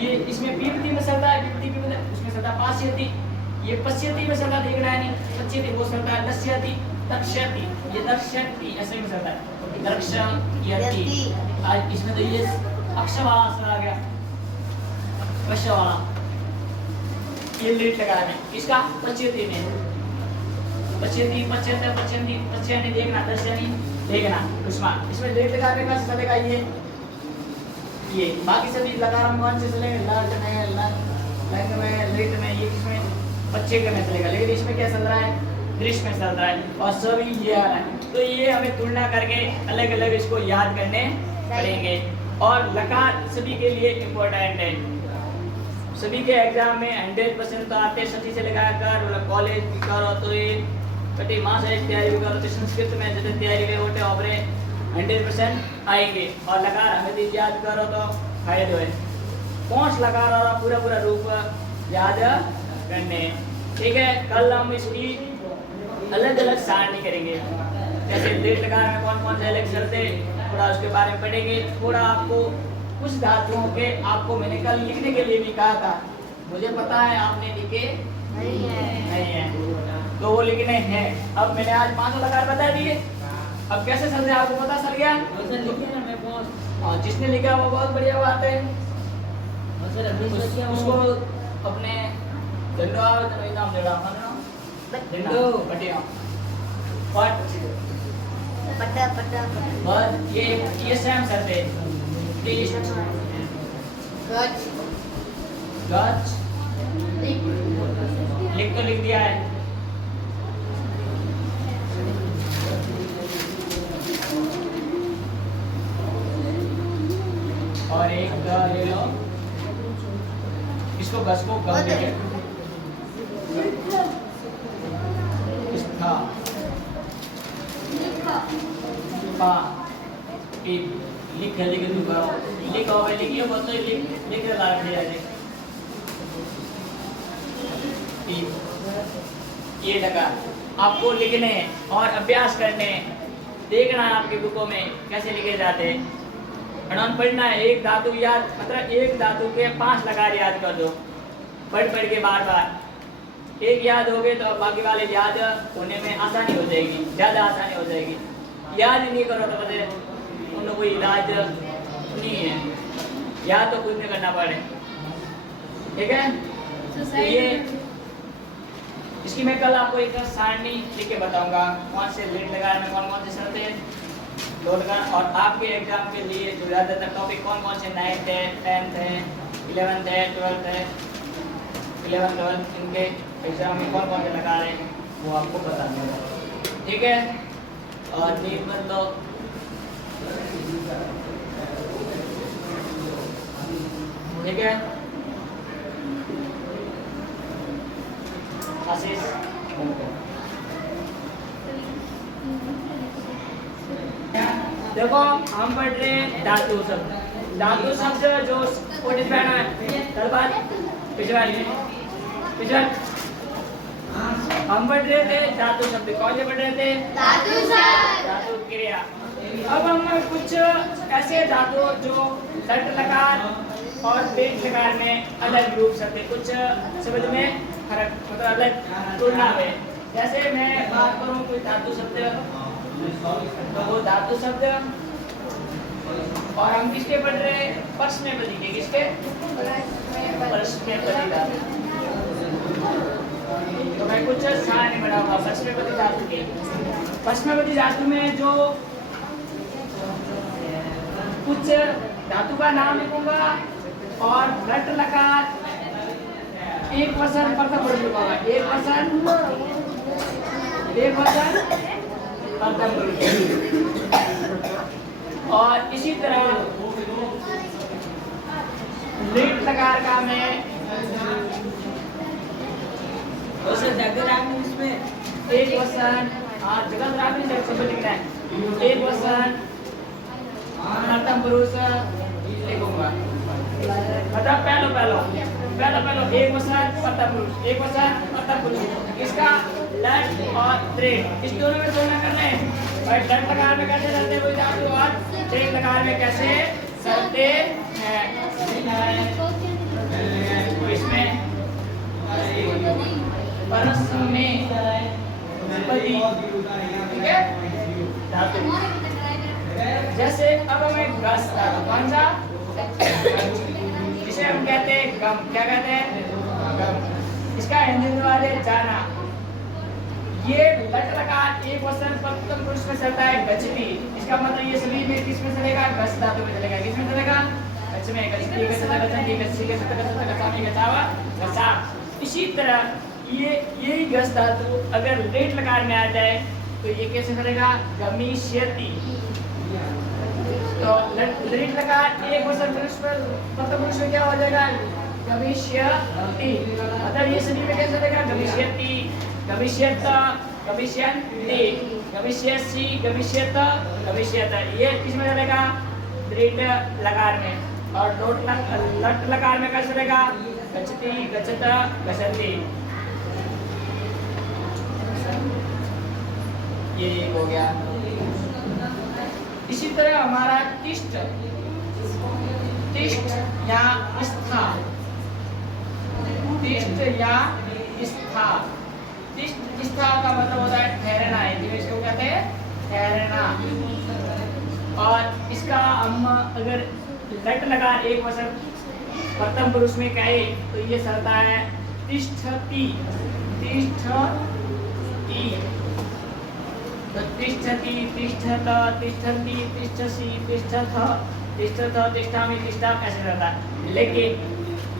ये इसमें पीपति में सदा है पीपति में उसमें सदा पास्यति ये पश्यति में सदा देखना है नहीं पश्यति वो सदा है दस्यति तक्ष्यति ये दर्शयति ऐसे में सदा है दर्शयति आज इसमें तो ये अक्षवाला सा आ गया अक्षवाला ये लिट लगा है इसका पश्यति में पश्यति पश्यति पश्यति पश्यति देखना दर्शयति देखना उसमें इसमें लिट लगाने का चलेगा ये बाकी सभी लकार हम कौन से चलेंगे लट में लंग में लिट में ये किसमें बच्चे का में चलेगा लेकिन इसमें क्या चल रहा है दृश्य में चल रहा है और सभी ये आ रहा है। तो ये हमें तुलना करके अलग अलग इसको याद करने पड़ेंगे और लकार सभी के लिए इम्पोर्टेंट है। सभी के एग्जाम में 100% तो आते सची से लगा कर कॉलेज भी करो तो ये कटी मास है तैयारी भी करो तो संस्कृत में जैसे तैयारी में होते ऑपरे 100% आएंगे और लकार हमें याद करो तो फायदे है। कौन लकार और पूरा रूप याद करने ठीक है। कल हम इसकी अलग अलग सारणी करेंगे जैसे लिट लकार में कौन कौन से अलग शब्द है थोड़ा उसके बारे में पढ़ेंगे। थोड़ा आपको कुछ धातुओं के आपको मैंने कल लिखने के लिए भी कहा था मुझे पता है आपने लिखे नहीं है तो वो लिखने हैं। अब मैंने आज 5 लकार बता दिए अब कैसे चल रहे आपको पता चल गया जिसने लिखा वो बहुत बढ़िया बात है उसको अपने नाम दे रहा ये सेम शब्द है गच लिख तो लिख दिया है और एक ले लो इसको गस को गम देंगे लिख लिखिए बहुत तो लिख ये लगा आपको लिखने और अभ्यास करने देखना है आपकी बुकों में कैसे लिखे जाते हैं। अनौन पढ़ना है एक धातु याद मतलब एक धातु के 5 लकार याद कर दो पढ़ के बार एक याद हो गए तो बाकी वाले याद होने में आसानी हो जाएगी ज़्यादा आसानी हो जाएगी। याद ही नहीं करो तो पता उनको कोई इलाज नहीं है याद तो खुद में करना पड़े ठीक है। तो ये इसकी मैं कल आपको एक सारणी लिख के बताऊंगा कौन से लिट लगाने में कौन से शब्द है लोड का और आपके एग्जाम के लिए जो ज़्यादातर टॉपिक कौन से 9th है 10th है 11th है 12th है 11th 12th इनके एग्जाम में कौन से लगा रहे हैं वो आपको बता दूंगा ठीक है। और नींद बंद लो ठीक है। आशीष देखो हम पढ़ रहे हैं धातु शब्द जो 45 है पिछड़ा हम पढ़ रहे थे धातु शब्द कौन से पढ़ रहे थे धातु क्रिया। अब हम कुछ ऐसे धातु जो लट लकार और पेट लकार में अलग रूप शब्द, कुछ शब्द में फर्क मतलब अलग तुलना है। जैसे मैं बात करूं कोई धातु शब्द, तो वो धातु शब्द और हम किसके पढ़ रहे हैं? परस्मैपदी के। किसके? परस्मैपदी धातु। तो मैं कुछ सारणी बनाऊंगा परस्मैपदी धातु के। परस्मैपदी धातु में जो कुछ धातु का नाम लिखूंगा और लट लकार एक वचन प्रथम पुरुष लिखूंगा। एक वचन प्रथम पुरुष। और इसी तरह लेट लकार का मैं इसमें एक वचन और जगत राग शब्द लिखना है। एक वचन प्रथम पुरुष लिखूंगा। मतलब पहलो एक वचन प्रथम पुरुष, एक वचन प्रथम पुरुष। इसका लट और त्रेट इस दोनों में तुलना करना है। और लट लकार में कैसे चलते हैं वही धातु और त्रेट लकार में कैसे चलते हैं। इसमें परस्मैपदी, ठीक है धातु। जैसे अब हमें गस धातु, कौन सा? जिसे हम कहते हैं गम। क्या कहते हैं? गम। इसका हिंदी वाले जाना। ये लट लकार एक वचन प्रथम पुरुष में चलता है गच्छति। इसका मतलब ये सभी में किस में चलेगा? गस धातु में चलेगा। किस में चलेगा? गच्छ में। गच्छति, गच्छता, गच्छति, गच्छति, गच्छता, गच्छता, गच्छामि, गच्छावा, गच्छा। इसी तरह ये यही गस धातु अगर लेट लकार में आ जाए तो ये कैसे चलेगा? गमिष्यति। तो लेट लकार एक वचन पुरुष पर प्रथम पुरुष में क्या हो जाएगा? गमिष्यति। मतलब ये सभी में कैसे चलेगा? गमिष्यति, गमिष्यत, गमिष्यन्ति, गमिष्यसि, गमिष्यत, गमिष्यत। ये किसमें चलेगा? लेट लकार में। और लट लकार में कैसे चलेगा? गच्छति, गच्छत, गच्छन्ति। ये हो गया। इसी तरह हमारा तिष्ठ, तिष्ठ या स्था, तिष्ठ या स्था। तिष्ठ स्था का मतलब होता है ठहरना है, जिसको कहते हैं ठहरना। और इसका हम अगर लट लगा एक वचन प्रथम पुरुष में कहे तो ये चलता है तिष्ठति, तिष्ठति। तो तिष्ठति, तिष्ठत, तिष्ठन्ति, तिष्ठसि, तिष्ठथ, तिष्ठथ, तिष्ठामि, तिष्ठा ऐसे रहता है। लेकिन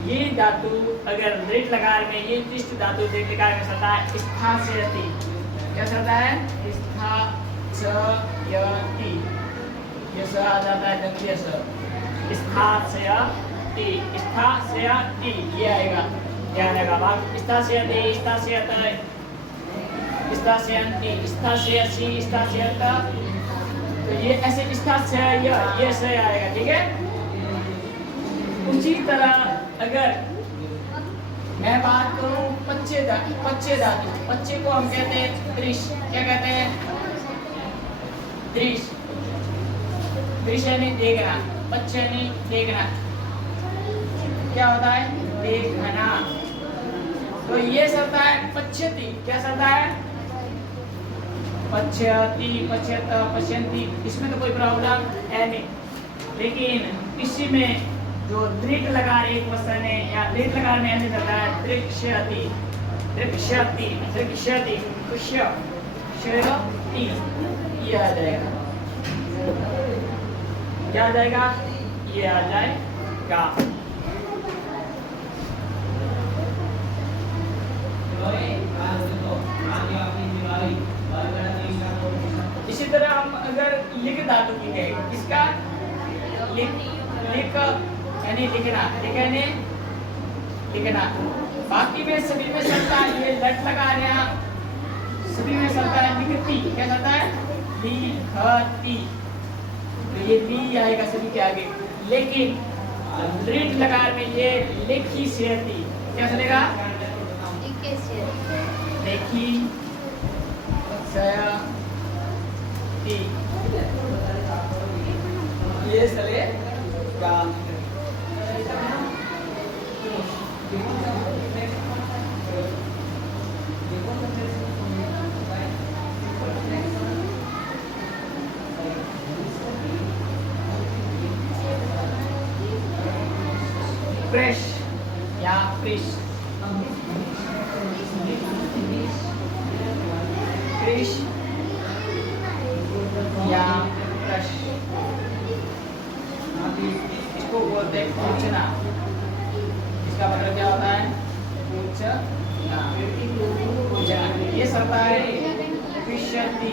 ये धातु अगर लेट लकार में, ये तिष्ठ धातु लेट लकार में चलता है स्थास्यति। क्या चलता है? स्थास्यति। ये स आ जाता है दंतीय स। स्थास्यति, स्थास्यति ये आएगा, ध्यान रखा। भाग स्थास्यति, स्थास्यत, स्थास्यन्ति, स्थास्यसि, स्थास्यत। तो ये ऐसे स्थास्य ये से आएगा, ठीक है। उसी तरह अगर मैं बात करूं पच्चे धातु, पच्चे को हम कहते हैं त्रिश। क्या कहते हैं? त्रिश। त्रिश यानी देखना, पच्चे यानी देखना। क्या होता है? देखना। तो ये चलता है पच्यति। क्या चलता है? पच्यति, पच्यत, पश्यन्ति। इसमें तो कोई प्रॉब्लम है नहीं। लेकिन इसी में जो दृढ़ लकार एक वचन है या दृढ़ लकार में ऐसे चलता है दृक्ष्यति, दृक्ष्यति, दृक्ष्यति, दृक्ष्यति। ये आ जाएगा। क्या आ जाएगा? ये आ जाएगा। इसी तरह हम अगर लिख धातु की कहें, किसका? लिख यानी लिखना, लिखने, लिखना। बाकी में सभी में चलता है ये लट लगा रहा, सभी में चलता है लिखती। क्या चलता है? लिखती। तो ये ली आएगा सभी के आगे। लेकिन दृढ़ लकार में ये लेखी सेती। क्या चलेगा? लेखी सेती ये चलेगा। फ्रेश या फ्रेश फ्रेश या फ्रेश इसको बोलते हैं पूछना। इसका मतलब क्या होता है? पूछना। पूछना ये सब है विषयती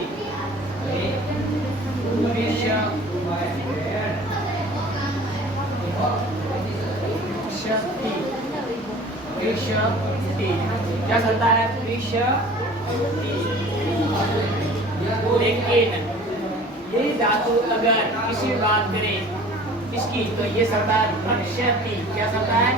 विषयती विषयती क्या चलता है? विषयती। लेकिन ये धातु अगर किसी बात करे इसकी तो ये शब्द है रक्षति। क्या शब्द है?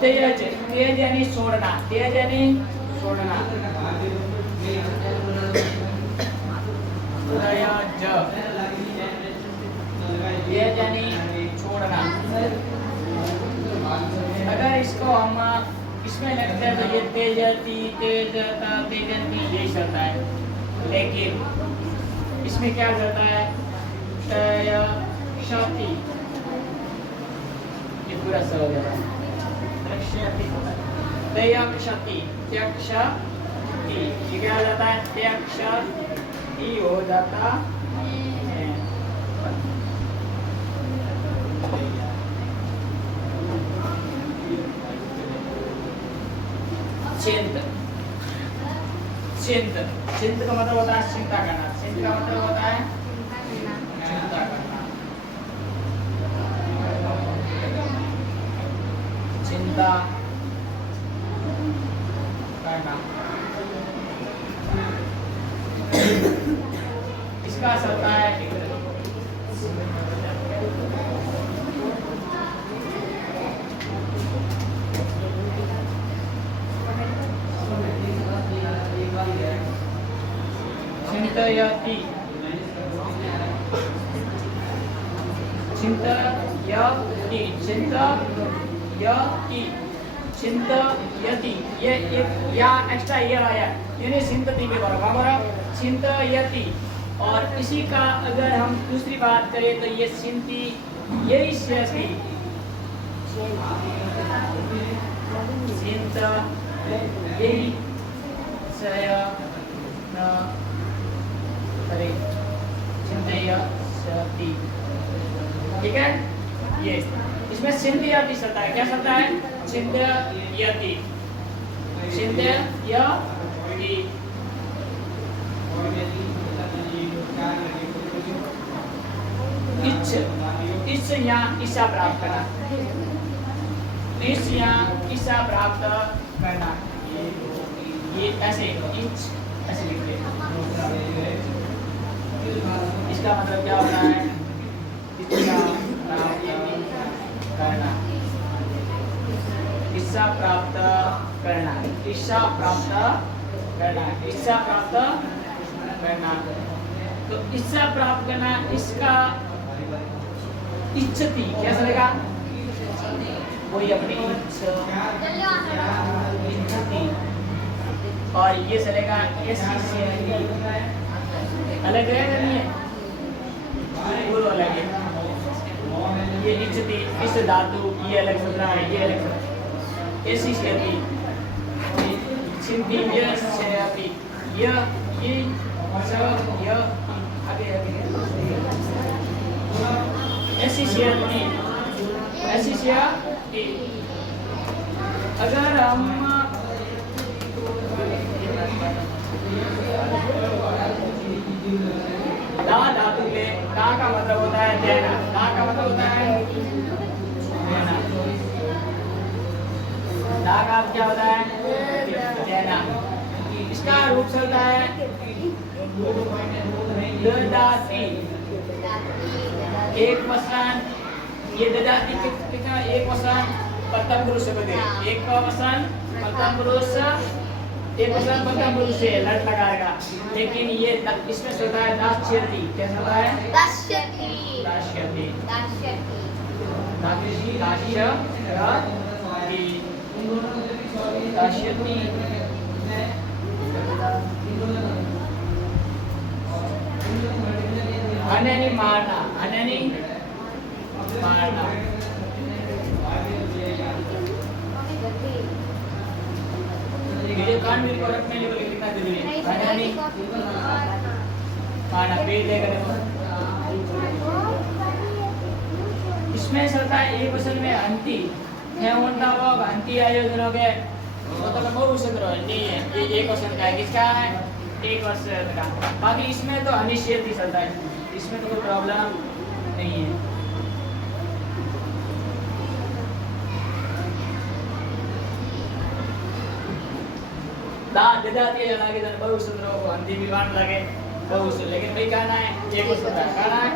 तेज तेज यानी छोड़ना। तेज यानी छोड़ना। तेज यानी छोड़ना। अगर इसको हम इसमें लगता है तो ये तेजती तेजता तेजती ये चलता है, लेकिन इसमें क्या चलता है? तयक्षति। ये पूरा सरल हो जाता है। तयक्षति तयक्षति तयक्षति ये क्या हो जाता है? तयक्षति हो जाता है। चिंत चिंत चिंत का मतलब होता है चिंता करना। चिंत का मतलब होता है चिंता करना। चिंता करना। इसका शब्द है चिंतयति। चिंतयति चिंतयति चिंतयति ये एक या एक्स्ट्रा ये आया यानी सिंपति के बराबर चिंतयति। और इसी का अगर हम दूसरी बात करें तो ये सिंति यही सिंति चिंत यही सय न करे चिंतयति। ठीक है? ये इसमें चिंतयति शब्द है। क्या शब्द है? चिंतयति चिंतयति। इच्छ या इच्छा प्राप्त करना। इच्छ या इच्छा प्राप्त करना। ये ऐसे इच्छ ऐसे लिख ले। इसका मतलब क्या होता है? इच्छा प्राप्त करना। इच्छा प्राप्त करना। इच्छा प्राप्त करना। इच्छा प्राप्त करना। तो इच्छा प्राप्त करना इसका इच्छति क्या चलेगा? कोई अपनी इच्छति। और ये चलेगा ऐसी अलग रहेगा नहीं है? पूरा अलग है। ये इच्छति इस धातु ये अलग चल रहा है, ये अलग चल रहा है। ऐसी शेती चिंती ये शेती ये सब ये आगे आगे ऐसी शेती। अगर हम दा धातु में दा का मतलब होता है देना। दा का मतलब होता है देना। दा का क्या होता है? देना। इसका रूप चलता है ददाती एक वचन, ये ददाती कितना एक वचन प्रथम पुरुष से बने, एक वचन प्रथम पुरुष, एक वचन प्रथम पुरुष से लट लगाएगा, लेकिन ये इसमें से होता है दास्यति, कैसा होता है दास्यति दास्यति, दास्यति दास्यति दास्यति अननी मारना, अननी मारना, ये कान मेरे को रखने के लिए कितना जरूरी है, अननी मारना, पेड़ देकर इसमें चलता है एक वचन में अंति है, उनका वो अंति आयोजनों के मतलब बहुत सुंदर है, नहीं है ये एक वचन का है, किसका है एक वचन का, बाकी इसमें तो अनिश्चित ही चलता है, इसमें तो कोई प्रॉब्लम नहीं है। ददाती है लगे तो बहुत सुंदर हो, अंतिम विमान लगे बहुत सुंदर, लेकिन भाई कहना है एक वचन का, कहना है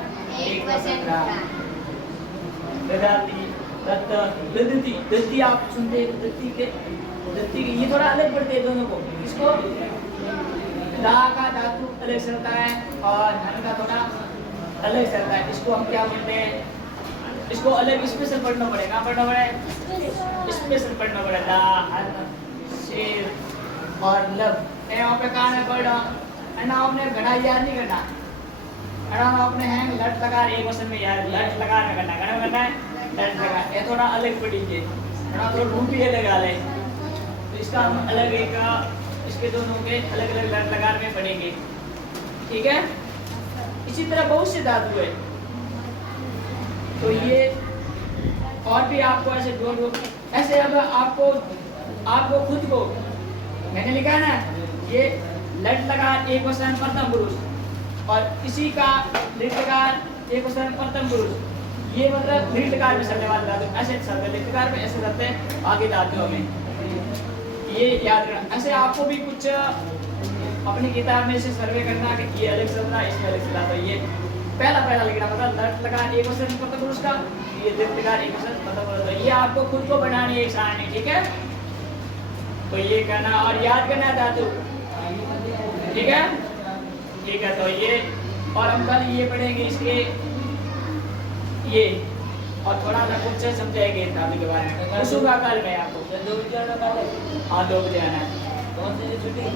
एक वचन का। ददाती दत्त दत्ती, दत्ती आप सुनते हैं दत्ती के, दत्ती के ये थोड़ा अलग पड़ते हैं दोनों को, इसको दा का धातु अलग चलता है और धन का थोड़ा अलग चलता है, इसको हम क्या बोलते हैं, इसको अलग स्पेशल पढ़ना पड़ेगा, पढ़ना पड़ेगा स्पेशल पढ़ना पड़ेगा, शेर और लब यहाँ पे कहाँ है पढ़ा है ना, आपने घड़ा याद नहीं करना, घड़ा आपने है लट लगा एक वचन में याद, लट लगा के करना, घड़ा करना है लट लगा, ये थोड़ा अलग पढ़िए, घड़ा थोड़ा ढूंढ लगा ले, तो इसका हम अलग एक इसके दोनों के अलग अलग लट लगा में पढ़ेंगे, ठीक है। इसी तरह बहुत से धातु है, तो ये और भी आपको ऐसे दो ऐसे, अब आपको खुद को मैंने लिखा है ना, ये लट लगा एक वचन प्रथम पुरुष और इसी का लिट लगा एक वचन प्रथम पुरुष, ये मतलब लिट लगा में चलने वाले धातु ऐसे चलते हैं, लिट लगा में ऐसे चलते हैं आगे धातुओं में, ये याद रखना। ऐसे आपको भी कुछ अपनी किताब में से सर्वे करना कि ये अलग चलता है, इसमें अलग चलता है, ये पहला लिखना, मतलब लट लगा एक वचन प्रथम पुरुष का, ये लिट लगा एक वचन प्रथम पुरुष, ये आपको खुद को बनानी एक कहानी, ठीक है। तो ये करना और याद करना धातु, ठीक है ठीक है। तो ये और हम कल ये पढ़ेंगे इसके ये और थोड़ा सा कुछ समझाएंगे धातु के बारे में, सुबह कल में आपको 2 बजे आना, हाँ 2 बजे आना है, कौन सी छुट्टी।